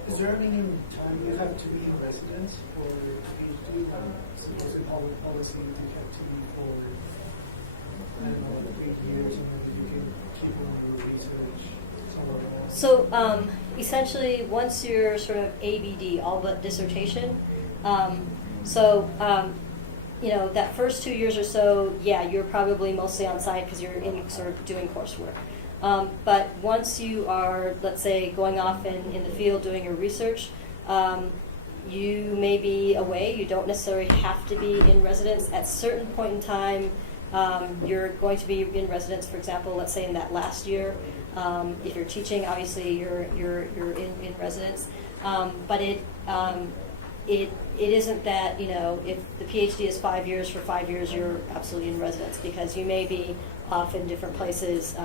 is there any time you have to be in residence or PhD? Suppose in public policy you have to be for, I don't know, 3 years, and then you can keep on your research somewhere else? So essentially, once you're sort of ABD, all but dissertation, that first 2 years or so, you're probably mostly on site because you're in sort of doing coursework. But once you are, let's say, going off in the field doing your research, you may be away. You don't necessarily have to be in residence. At a certain point in time, you're going to be in residence, for example, let's say in that last year. If you're teaching, obviously you're in residence. But it isn't that, if the PhD is 5 years, for 5 years you're absolutely in residence, because you may be off in different places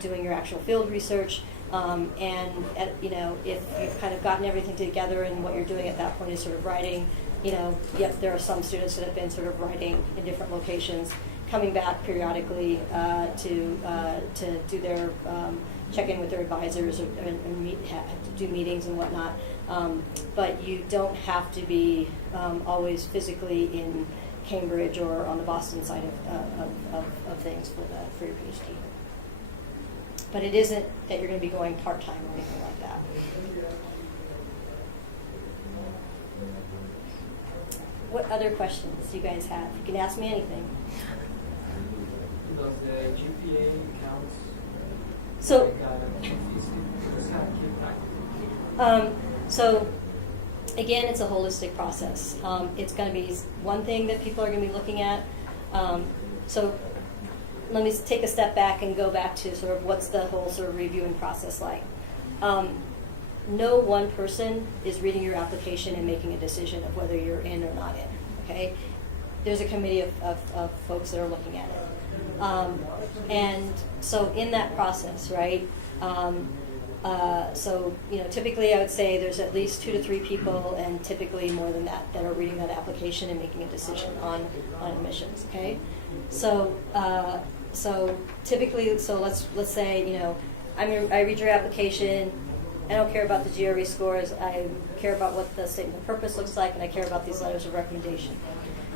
doing your actual field research. If you've kind of gotten everything together and what you're doing at that point is sort of writing, there are some students that have been sort of writing in different locations, coming back periodically to do their check in with their advisors and do meetings and whatnot. But you don't have to be always physically in Cambridge or on the Boston side of things for your PhD. But it isn't that you're going to be going part-time or anything like that. What other questions do you guys have? You can ask me anything. Does the GPA count? So again, it's a holistic process. It's going to be one thing that people are going to be looking at. So let me take a step back and go back to sort of what's the whole sort of reviewing process like. No one person is reading your application and making a decision of whether you're in or not in, okay? There's a committee of folks that are looking at it. And so in that process, right, so, you know, typically I would say there's at least 2 to 3 people, and typically more than that are reading that application and making a decision on admissions, okay? So, so typically, so let's say, you know, I read your application. I don't care about the GRE scores. I care about what the statement of purpose looks like, and I care about these letters of recommendation.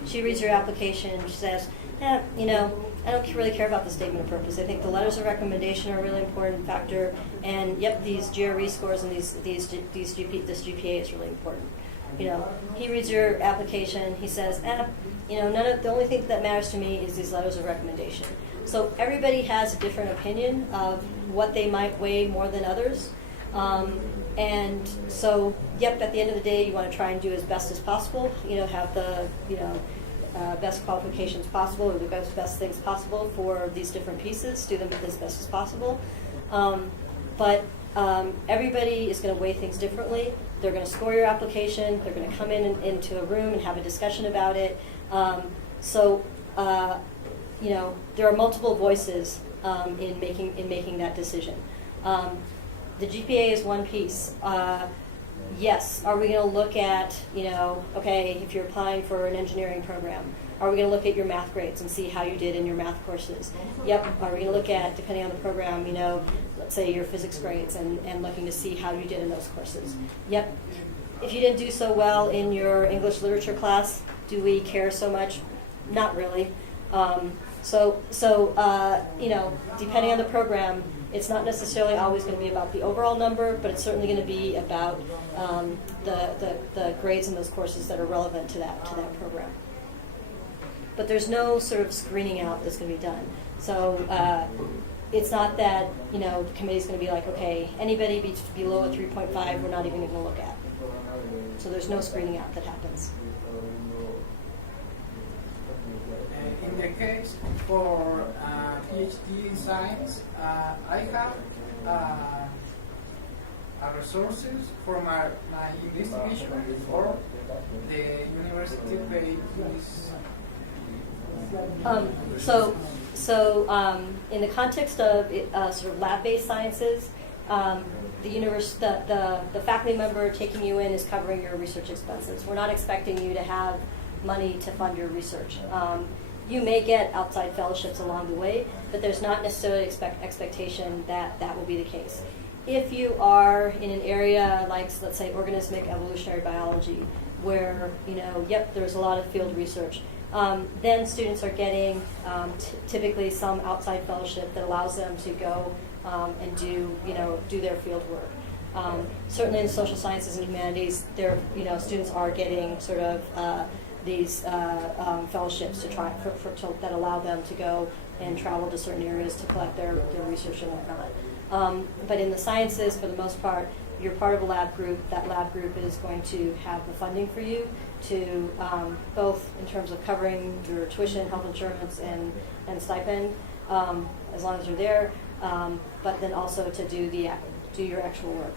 She reads your application and she says, you know, I don't really care about the statement of purpose. I think the letters of recommendation are a really important factor, and yep, these GRE scores and this GPA is really important. You know, he reads your application. He says, you know, the only thing that matters to me is these letters of recommendation. So everybody has a different opinion of what they might weigh more than others. And so, yep, at the end of the day, you want to try and do as best as possible, you know, have the, you know, best qualifications possible, or the best things possible for these different pieces, do them as best as possible. But everybody is going to weigh things differently. They're going to score your application. They're going to come into a room and have a discussion about it. You know, there are multiple voices in making that decision. The GPA is one piece. Yes, are we going to look at, you know, okay, if you're applying for an engineering program, are we going to look at your math grades and see how you did in your math courses? Yep. Are we going to look at, depending on the program, you know, let's say your physics grades and looking to see how you did in those courses? Yep. If you didn't do so well in your English literature class, do we care so much? Not really. You know, depending on the program, it's not necessarily always going to be about the overall number, but it's certainly going to be about the grades in those courses that are relevant to that program. But there's no sort of screening out that's going to be done. So it's not that, you know, the committee's going to be like, okay, anybody below a 3.5, we're not even going to look at. So there's no screening out that happens. In the case for PhD in science, I have resources for my investigation before the university paid this. In the context of sort of lab-based sciences, the faculty member taking you in is covering your research expenses. We're not expecting you to have money to fund your research. You may get outside fellowships along the way, but there's not necessarily expectation that that will be the case. If you are in an area like, let's say, organismic evolutionary biology, where, you know, yep, there's a lot of field research, then students are getting typically some outside fellowship that allows them to go and do their field work. Certainly in social sciences and humanities, students are getting sort of these fellowships that allow them to go and travel to certain areas to collect their research and whatnot. But in the sciences, for the most part, you're part of a lab group. That lab group is going to have the funding for you to both in terms of covering your tuition, health insurance, and stipend, as long as you're there, but then also to do your actual work.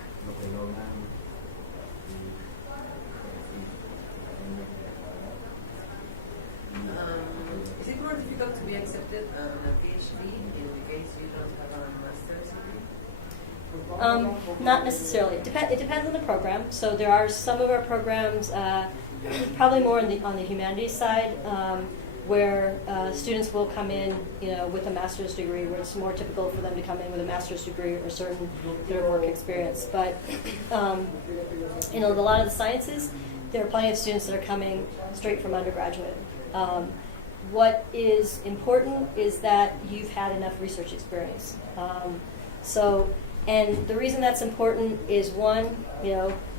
Is it more difficult to be accepted on a PhD in the case you don't have a master's degree? Not necessarily. It depends on the program. So there are some of our programs, probably more on the humanities side, where students will come in, with a master's degree, where it's more typical for them to come in with a master's degree or certain bit of work experience. But in a lot of the sciences, there are plenty of students that are coming straight from undergraduate. What is important is that you've had enough research experience. And the reason that's important is, one,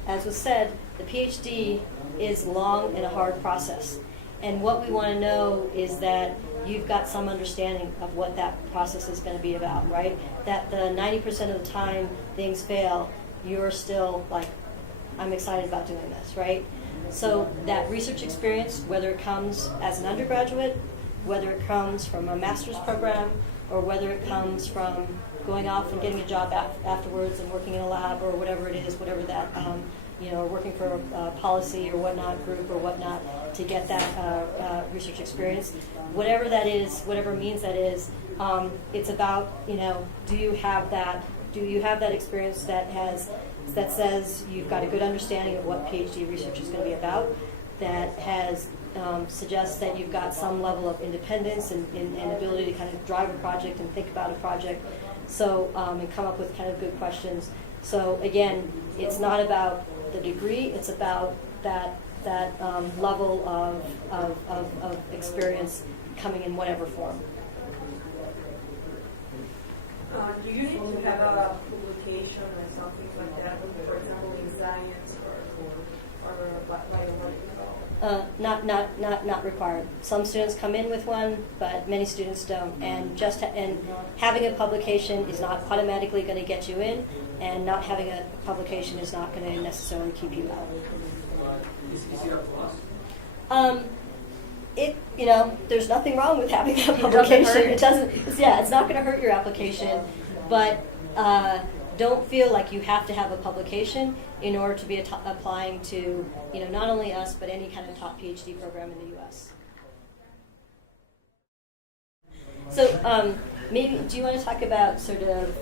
as was said, the PhD is long and a hard process. And what we want to know is that you've got some understanding of what that process is going to be about, right? That the 90% of the time things fail, you're still I'm excited about doing this, right? So that research experience, whether it comes as an undergraduate, whether it comes from a master's program, or whether it comes from going off and getting a job afterwards and working in a lab or whatever it is, whatever that, or working for a policy or whatnot group or whatnot to get that research experience, whatever that is, whatever means that is, it's about, do you have that experience that says you've got a good understanding of what PhD research is going to be about, that has suggests that you've got some level of independence and ability to kind of drive a project and think about a project, so and come up with kind of good questions. So again, it's not about the degree; it's about that level of experience coming in whatever form. Do you need to have a publication or something like that, for example, in science or biological? Not required. Some students come in with one, but many students don't. And and having a publication is not automatically going to get you in, and not having a publication is not going to necessarily keep you out. Is it a plus? There's nothing wrong with having that publication. It's not going to hurt your application, but don't feel like you have to have a publication in order to be applying to, not only us, but any kind of top PhD program in the U.S. So maybe, do you want to talk about sort of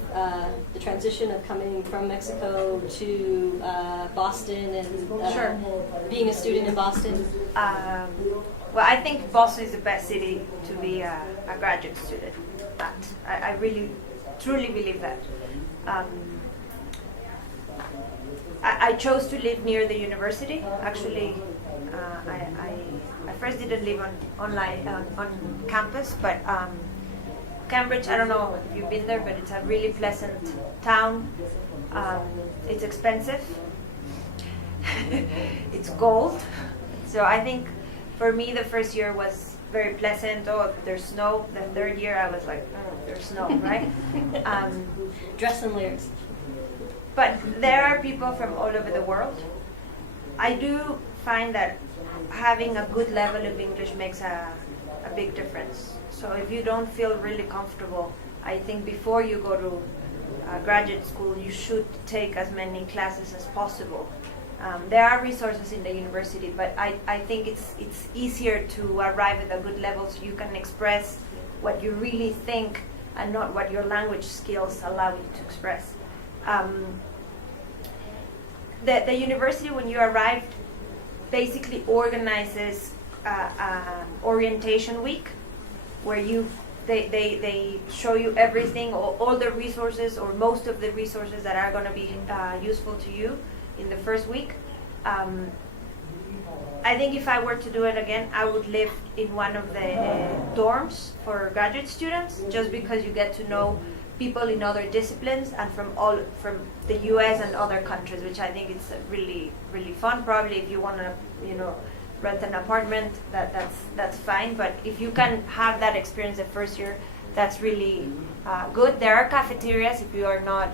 the transition of coming from Mexico to Boston and Sure. being a student in Boston? Well, I think Boston is the best city to be a graduate student. I really, truly believe that. I chose to live near the university. Actually, I first didn't live on campus, but Cambridge, I don't know if you've been there, but it's a really pleasant town. It's expensive. It's gold. So I think for me, the first year was very pleasant. Oh, there's snow. The third year, I was like, oh, there's snow, right? Dress in layers. But there are people from all over the world. I do find that having a good level of English makes a big difference. So if you don't feel really comfortable, I think before you go to graduate school, you should take as many classes as possible. There are resources in the university, but I think it's easier to arrive at a good level so you can express what you really think and not what your language skills allow you to express. The university, when you arrive, basically organizes orientation week, where they show you everything, all the resources or most of the resources that are going to be useful to you in the first week. I think if I were to do it again, I would live in one of the dorms for graduate students, just because you get to know people in other disciplines and from the U.S. and other countries, which I think it's really, really fun. Probably if you want to, rent an apartment, that's fine. But if you can have that experience the first year, that's really good. There are cafeterias if you are not.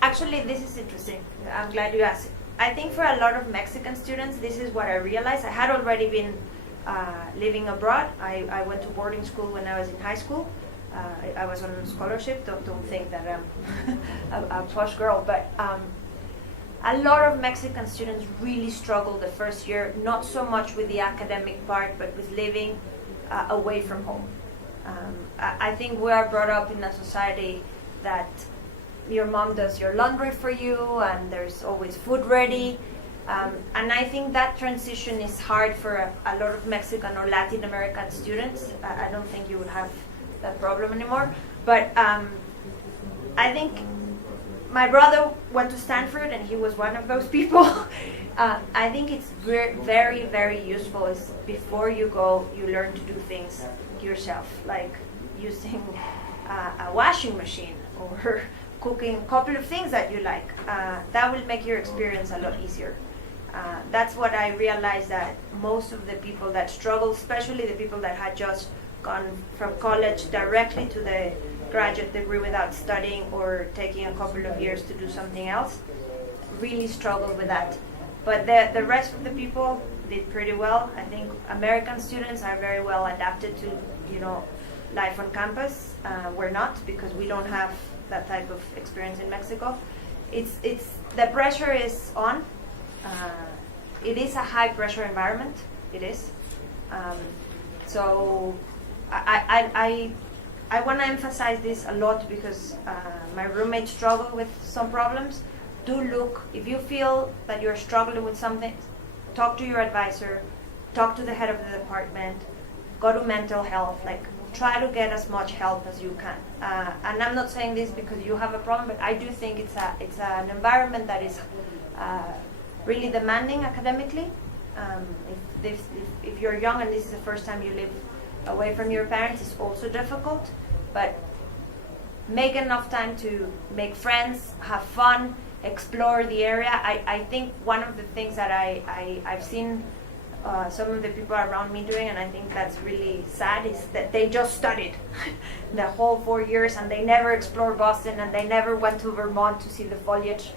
Actually, this is interesting. I'm glad you asked. I think for a lot of Mexican students, this is what I realized. I had already been living abroad. I went to boarding school when I was in high school. I was on a scholarship. Don't think that I'm a posh girl, but a lot of Mexican students really struggle the first year, not so much with the academic part, but with living away from home. I think we are brought up in a society that your mom does your laundry for you and there's always food ready. And I think that transition is hard for a lot of Mexican or Latin American students. I don't think you would have that problem anymore. But I think my brother went to Stanford and he was one of those people. I think it's very, very useful is before you go, you learn to do things yourself, like using a washing machine or cooking a couple of things that you like. That will make your experience a lot easier. That's what I realized, that most of the people that struggle, especially the people that had just gone from college directly to the graduate degree without studying or taking a couple of years to do something else, really struggle with that. But the rest of the people did pretty well. I think American students are very well adapted to, life on campus. We're not, because we don't have that type of experience in Mexico. It's the pressure is on. It is a high pressure environment. It is. So I want to emphasize this a lot, because my roommates struggle with some problems. If you feel that you're struggling with something, talk to your advisor, talk to the head of the department, go to mental health, try to get as much help as you can. And I'm not saying this because you have a problem, but I do think it's an environment that is really demanding academically. If you're young and this is the first time you live away from your parents, it's also difficult, but make enough time to make friends, have fun, explore the area. I think one of the things that I've seen some of the people around me doing, and I think that's really sad, is that they just studied the whole 4 years and they never explored Boston and they never went to Vermont to see the foliage.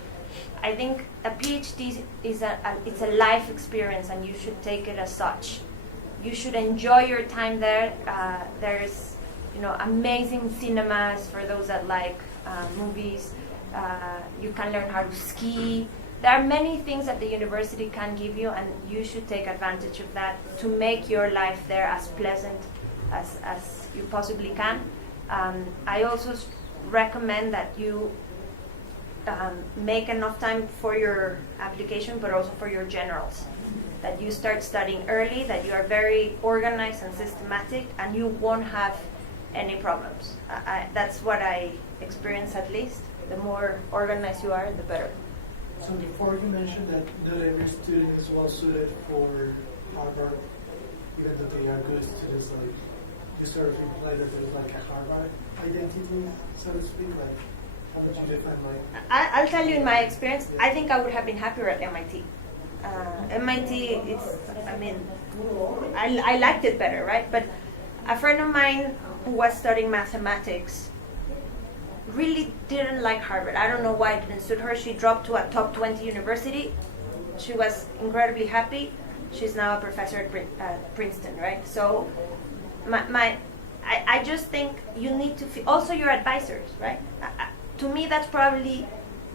I think a PhD is it's a life experience, and you should take it as such. You should enjoy your time there. There's amazing cinemas for those that like movies. You can learn how to ski. There are many things that the university can give you, and you should take advantage of that to make your life there as pleasant as you possibly can. I also recommend that you make enough time for your application, but also for your generals. That you start studying early, that you are very organized and systematic, and you won't have any problems. That's what I experience, at least. The more organized you are, the better. So before you mentioned that not every student is well suited for Harvard, even though they are good students, you sort of imply that there's a Harvard identity, so to speak. How would you define I'll tell you in my experience, I think I would have been happier at MIT. MIT, I liked it better, right? But a friend of mine who was studying mathematics really didn't like Harvard. I don't know why it didn't suit her. She dropped to a top 20 university. She was incredibly happy. She's now a professor at Princeton, right? So I just think you need to also your advisors, right? To me, that's probably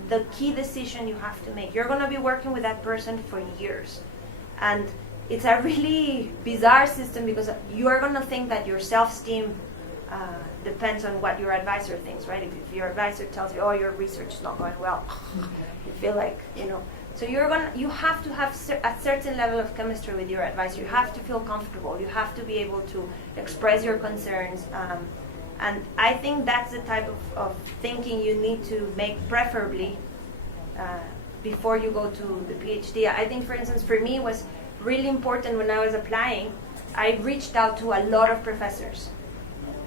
the key decision you have to make. You're going to be working with that person for years. And it's a really bizarre system, because you are going to think that your self-esteem depends on what your advisor thinks, right? If your advisor tells you, oh, your research is not going well, you feel like, So you have to have a certain level of chemistry with your advisor. You have to feel comfortable. You have to be able to express your concerns. And I think that's the type of thinking you need to make, preferably before you go to the PhD. I think, for instance, for me, it was really important when I was applying. I reached out to a lot of professors.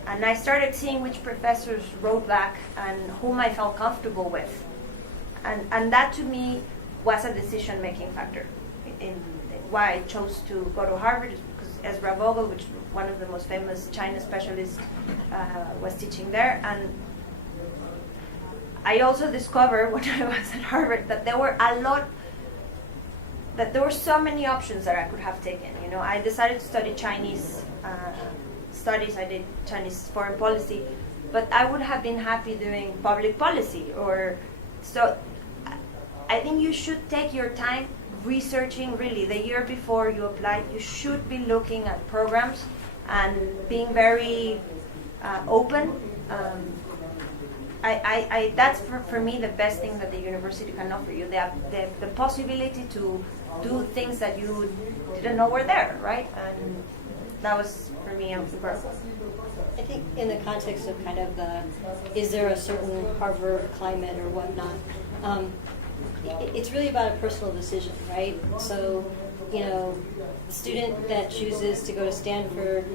And I started seeing which professors wrote back and whom I felt comfortable with. And that, to me, was a decision-making factor in why I chose to go to Harvard, is because Ezra Vogel, which one of the most famous China specialists, was teaching there. And I also discovered when I was at Harvard that there were so many options that I could have taken. I decided to study Chinese studies. I did Chinese foreign policy, but I would have been happy doing public policy. So I think you should take your time researching. Really, the year before you apply, you should be looking at programs and being very open. That's for me the best thing that the university can offer you. The possibility to do things that you didn't know were there, right? And that was, for me, incredible. I think in the context of kind of is there a certain Harvard climate or whatnot, it's really about a personal decision, right? So, the student that chooses to go to Stanford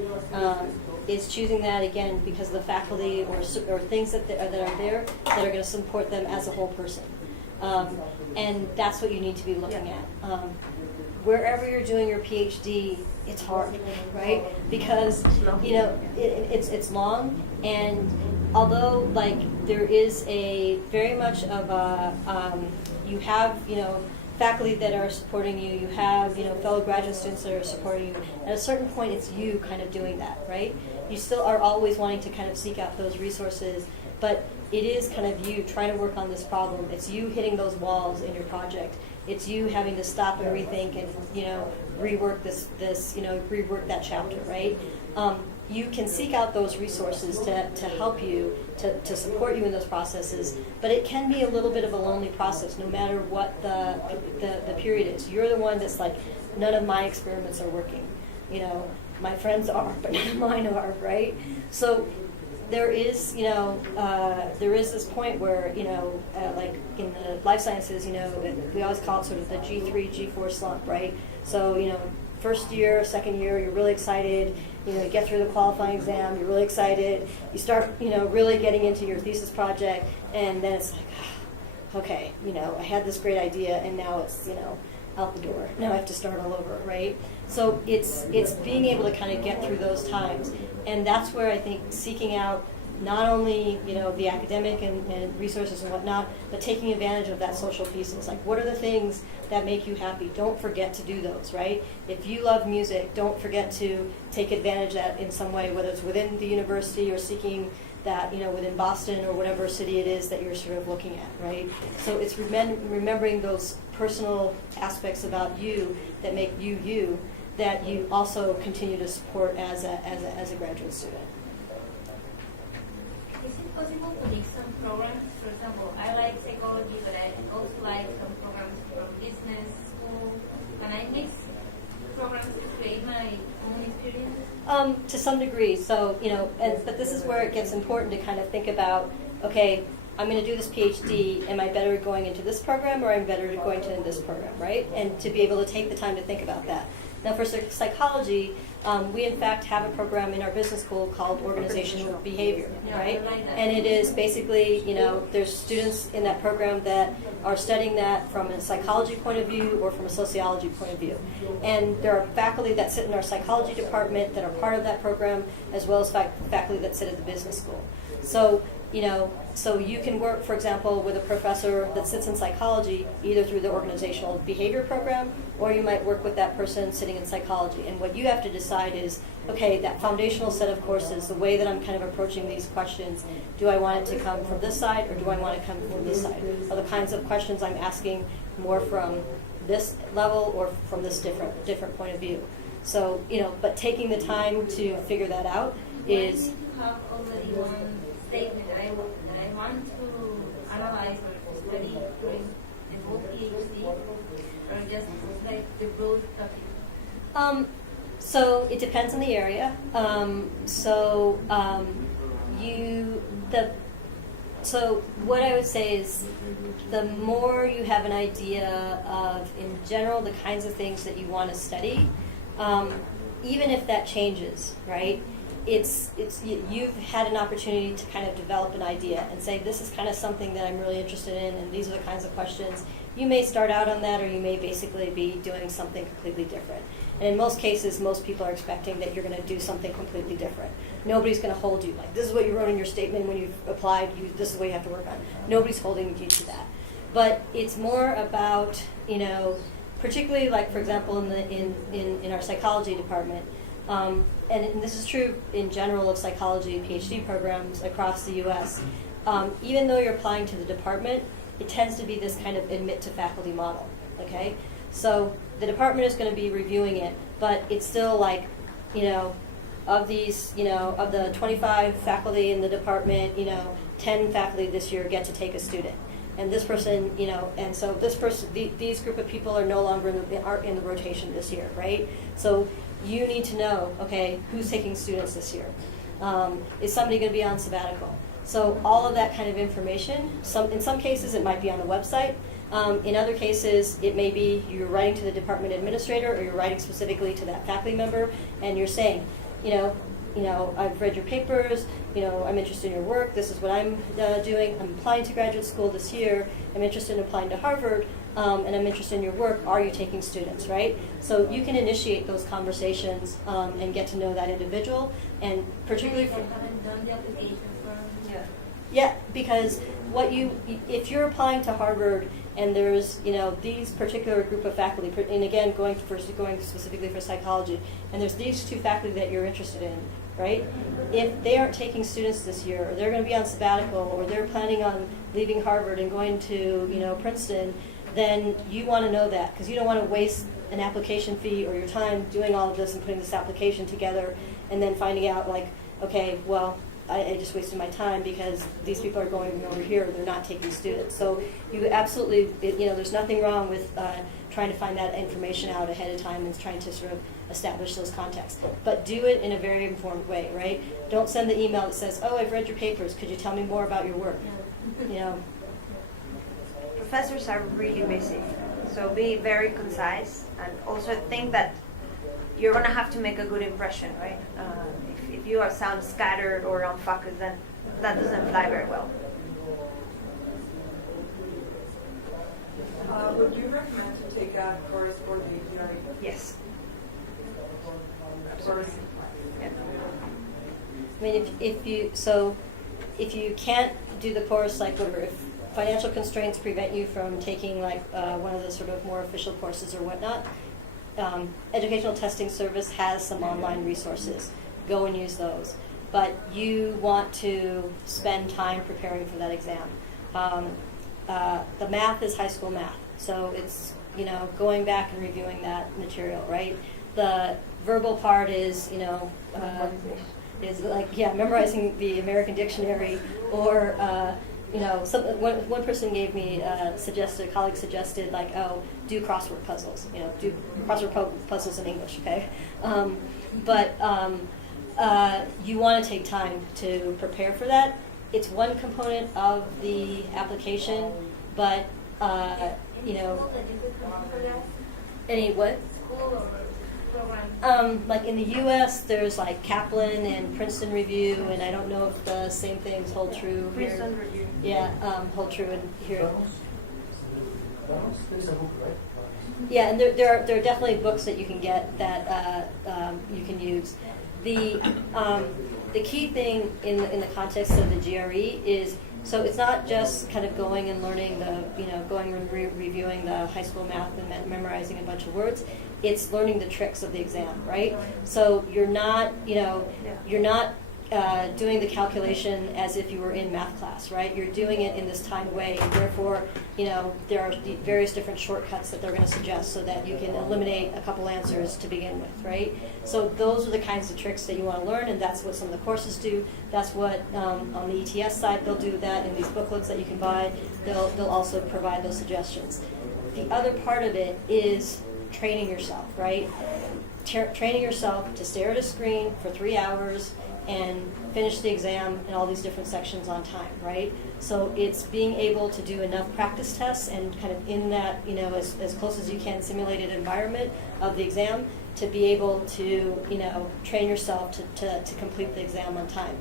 is choosing that, again, because of the faculty or things that are there that are going to support them as a whole person. And that's what you need to be looking at. Wherever you're doing your PhD, it's hard, right? Because it's long, and although there is a very much of a you have faculty that are supporting you, you have, fellow graduate students that are supporting you. At a certain point, it's you kind of doing that, right? You still are always wanting to kind of seek out those resources, but it is kind of you trying to work on this problem. It's you hitting those walls in your project. It's you having to stop and rethink and, rework rework that chapter, right? You can seek out those resources to help you, to support you in those processes, but it can be a little bit of a lonely process no matter what the period is. You're the one that's like, none of my experiments are working. My friends are, but none of mine are, right? So there is, there is this point where, like in the life sciences, we always call it sort of the G3, G4 slump, right? So, first year, second year, you're really excited. You get through the qualifying exam, you're really excited. You start, really getting into your thesis project, and then it's like, okay, I had this great idea, and now it's, out the door. Now I have to start all over, right? So it's being able to kind of get through those times, and that's where I think seeking out not only the academic and resources and whatnot, but taking advantage of that social pieces. Like, what are the things that make you happy? Don't forget to do those, right? If you love music, don't forget to take advantage of that in some way, whether it's within the university or seeking that, within Boston or whatever city it is that you're sort of looking at, right? So it's remembering those personal aspects about you that make you you, that you also continue to support as a graduate student. Is it possible to make some programs? For example, I like psychology, but I also like some programs from business school. Can I mix programs to create my own experience? To some degree. So, but this is where it gets important to kind of think about, okay, I'm going to do this PhD. Am I better going into this program, or am I better going to this program, right? And to be able to take the time to think about that. Now, for psychology, we in fact have a program in our business school called organizational behavior, right? And it is basically, there's students in that program that are studying that from a psychology point of view or from a sociology point of view. And there are faculty that sit in our psychology department that are part of that program, as well as faculty that sit at the business school. So, so you can work, for example, with a professor that sits in psychology, either through the organizational behavior program, or you might work with that person sitting in psychology. And what you have to decide is, okay, that foundational set of courses, the way that I'm kind of approaching these questions, do I want it to come from this side, or do I want it to come from this side? Are the kinds of questions I'm asking more from this level or from this different point of view? So, but taking the time to figure that out is... I have already one statement that I want to analyze or to study during the whole PhD, or just like the broad topic? So it depends on the area. So what I would say is, the more you have an idea of, in general, the kinds of things that you want to study, even if that changes, right? You've had an opportunity to kind of develop an idea and say, this is kind of something that I'm really interested in, and these are the kinds of questions. You may start out on that, or you may basically be doing something completely different. And in most cases, most people are expecting that you're going to do something completely different. Nobody's going to hold you like, this is what you wrote in your statement when you applied, this is what you have to work on. Nobody's holding you to that. But it's more about, particularly like, for example, in our psychology department, and this is true in general of psychology PhD programs across the U.S., even though you're applying to the department, it tends to be this kind of admit to faculty model, okay? So the department is going to be reviewing it, but it's still like, of these, of the 25 faculty in the department, 10 faculty this year get to take a student. And this person, and so this person, these group of people are no longer in the rotation this year, right? So you need to know, okay, who's taking students this year? Is somebody going to be on sabbatical? So all of that kind of information, in some cases it might be on the website. In other cases, it may be you're writing to the department administrator, or you're writing specifically to that faculty member, and you're saying, I've read your papers, I'm interested in your work, this is what I'm doing, I'm applying to graduate school this year, I'm interested in applying to Harvard, and I'm interested in your work, are you taking students, right? So you can initiate those conversations and get to know that individual, and particularly for... I haven't done the application form. Yeah, because if you're applying to Harvard, and there's these particular group of faculty, and again going specifically for psychology, and there's these two faculty that you're interested in, right? If they aren't taking students this year, or they're going to be on sabbatical, or they're planning on leaving Harvard and going to Princeton, then you want to know that, because you don't want to waste an application fee or your time doing all of this and putting this application together and then finding out like, okay, well, I just wasted my time because these people are going over here, they're not taking students. So you absolutely, there's nothing wrong with trying to find that information out ahead of time and trying to sort of establish those contacts. But do it in a very informed way, right? Don't send the email that says, oh, I've read your papers, could you tell me more about your work? Professors are really busy, so be very concise, and also think that you're going to have to make a good impression, right? If you sound scattered or unfocused, then that doesn't fly very well. Would you recommend to take a course for the GRE? Yes. Course? Yeah. I mean, if you can't do the course, like whatever, if financial constraints prevent you from taking like one of the sort of more official courses or whatnot, Educational Testing Service has some online resources. Go and use those. But you want to spend time preparing for that exam. The math is high school math, so it's going back and reviewing that material, right? The verbal part is is like memorizing the American dictionary, or one person gave me a colleague suggested like, oh, do crossword puzzles, do crossword puzzles in English, okay? You want to take time to prepare for that. It's one component of the application, but any what? School or program? Like in the U.S., there's like Kaplan and Princeton Review, and I don't know if the same things hold true here. Princeton Review. Yeah, hold true in here. There's a book, right? Yeah, and there are definitely books that you can get that you can use. The key thing in the context of the GRE is, so it's not just kind of going and learning going and reviewing the high school math and memorizing a bunch of words. It's learning the tricks of the exam, right? So you're not doing the calculation as if you were in math class, right? You're doing it in this timed way, and therefore, there are the various different shortcuts that they're going to suggest so that you can eliminate a couple answers to begin with, right? So those are the kinds of tricks that you want to learn, and that's what some of the courses do. That's what on the ETS side they'll do that in these booklets that you can buy. They'll also provide those suggestions. The other part of it is training yourself, right? Training yourself to stare at a screen for 3 hours and finish the exam in all these different sections on time, right? So it's being able to do enough practice tests and kind of in that, as close as you can simulated environment of the exam to be able to, train yourself to complete the exam on time.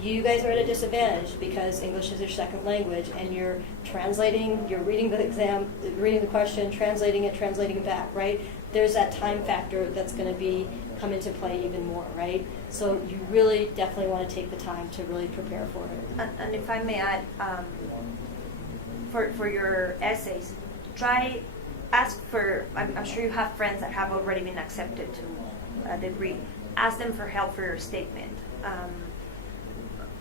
You guys are at a disadvantage because English is your second language, and you're reading the exam, reading the question, translating it back, right? There's that time factor that's going to come into play even more, right? So you really definitely want to take the time to really prepare for it. And if I may add, for your essays, ask for, I'm sure you have friends that have already been accepted to a degree. Ask them for help for your statement.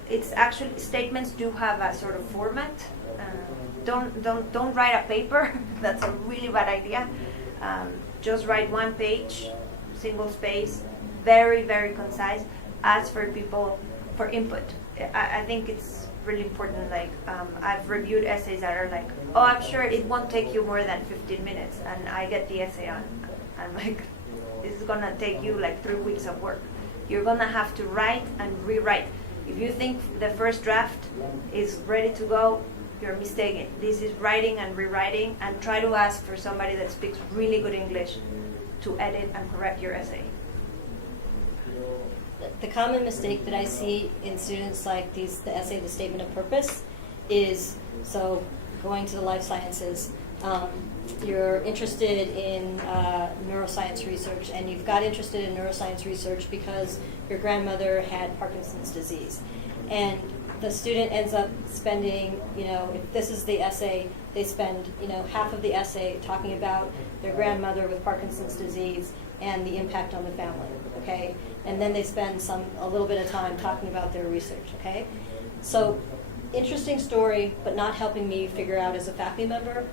It's actually, statements do have a sort of format. Don't write a paper. That's a really bad idea. Just write one page, single space, very, very concise. Ask for people for input. I think it's really important. Like I've reviewed essays that are like, oh, I'm sure it won't take you more than 15 minutes, and I get the essay on. I'm like, this is gonna take you like 3 weeks of work. You're gonna have to write and rewrite. If you think the first draft is ready to go, you're mistaken. This is writing and rewriting, and try to ask for somebody that speaks really good English to edit and correct your essay. The common mistake that I see in students like the essay, the statement of purpose, is so going to the life sciences. You're interested in neuroscience research, and you've got interested in neuroscience research because your grandmother had Parkinson's disease. and the student ends up spending, if this is the essay, they spend, half of the essay talking about their grandmother with Parkinson's disease and the impact on the family, okay? And then they spend a little bit of time talking about their research, okay? So, interesting story, but not helping me figure out as a faculty member,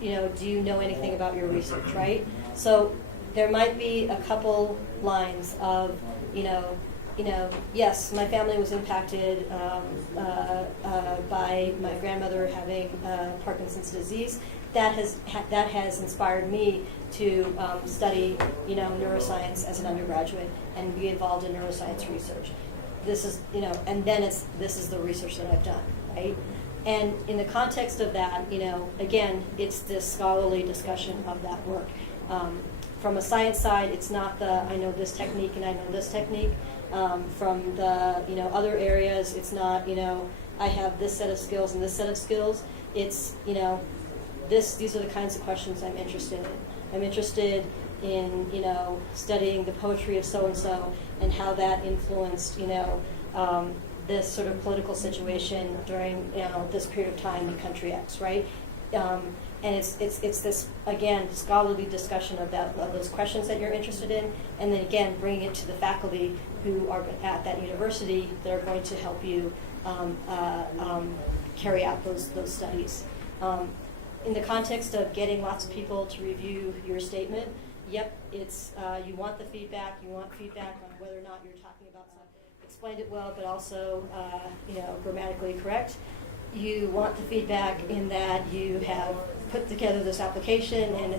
do you know anything about your research, right? So there might be a couple lines of, yes, my family was impacted by my grandmother having Parkinson's disease. That has inspired me to study, neuroscience as an undergraduate and be involved in neuroscience research. This is, and then this is the research that I've done, right? And in the context of that, again, it's this scholarly discussion of that work. From a science side, it's not the I know this technique and I know this technique. From the other areas, it's not I have this set of skills and this set of skills. It's these are the kinds of questions I'm interested in. I'm interested in studying the poetry of so and so and how that influenced this sort of political situation during this period of time in country X, right? And it's this, again, scholarly discussion of those questions that you're interested in, and then again bringing it to the faculty who are at that university that are going to help you carry out those studies. In the context of getting lots of people to review your statement, yep, it's you want the feedback. You want feedback on whether or not you're talking about something. Explained it well, but also grammatically correct. You want the feedback in that you have put together this application and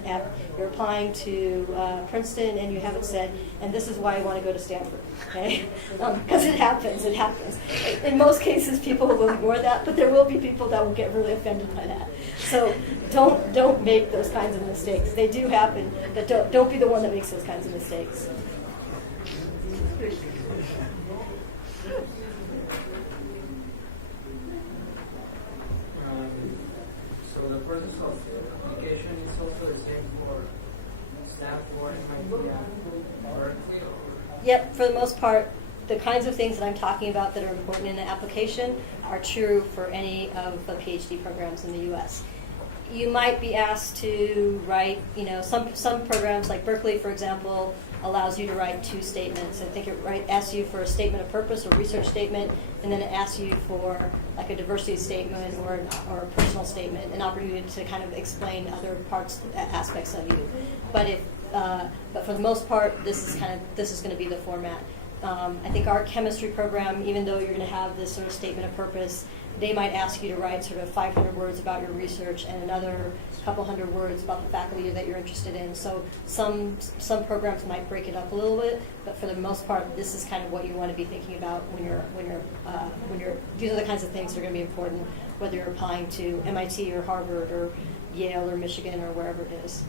you're applying to Princeton and you haven't said, and this is why I want to go to Stanford, okay? Because it happens. In most cases, people will ignore that, but there will be people that will get really offended by that. So don't make those kinds of mistakes. They do happen, but don't be the one that makes those kinds of mistakes. So the process of application is also the same for Stanford, MIT, and Berkeley? Yep, for the most part, the kinds of things that I'm talking about that are important in the application are true for any of the PhD programs in the U.S. You might be asked to write, some programs like Berkeley, for example, allows you to write 2 statements. I think it asks you for a statement of purpose or research statement, and then it asks you for like a diversity statement or a personal statement, an opportunity to kind of explain other aspects of you. But for the most part, this is going to be the format. I think our chemistry program, even though you're going to have this sort of statement of purpose, they might ask you to write sort of 500 words about your research and another couple hundred words about the faculty that you're interested in. So some programs might break it up a little bit, but for the most part, this is kind of what you want to be thinking about when you're. These are the kinds of things that are going to be important, whether you're applying to MIT or Harvard or Yale or Michigan or wherever it is.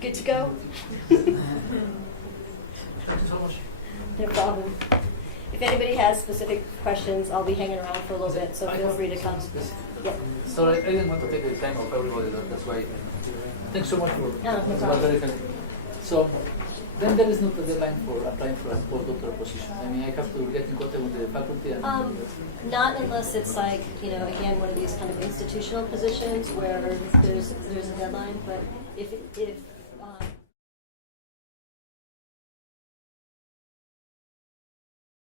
Good to go? Thank you so much. No problem. If anybody has specific questions, I'll be hanging around for a little bit, so feel free to come. Yeah. So I didn't want to take the time of everybody, that's why. Thanks so much for No problem. very helpful. So then there is no deadline for applying for a postdoctoral position. I mean, I have to get in contact with the faculty and not unless it's like, again, one of these kind of institutional positions where there's a deadline, but if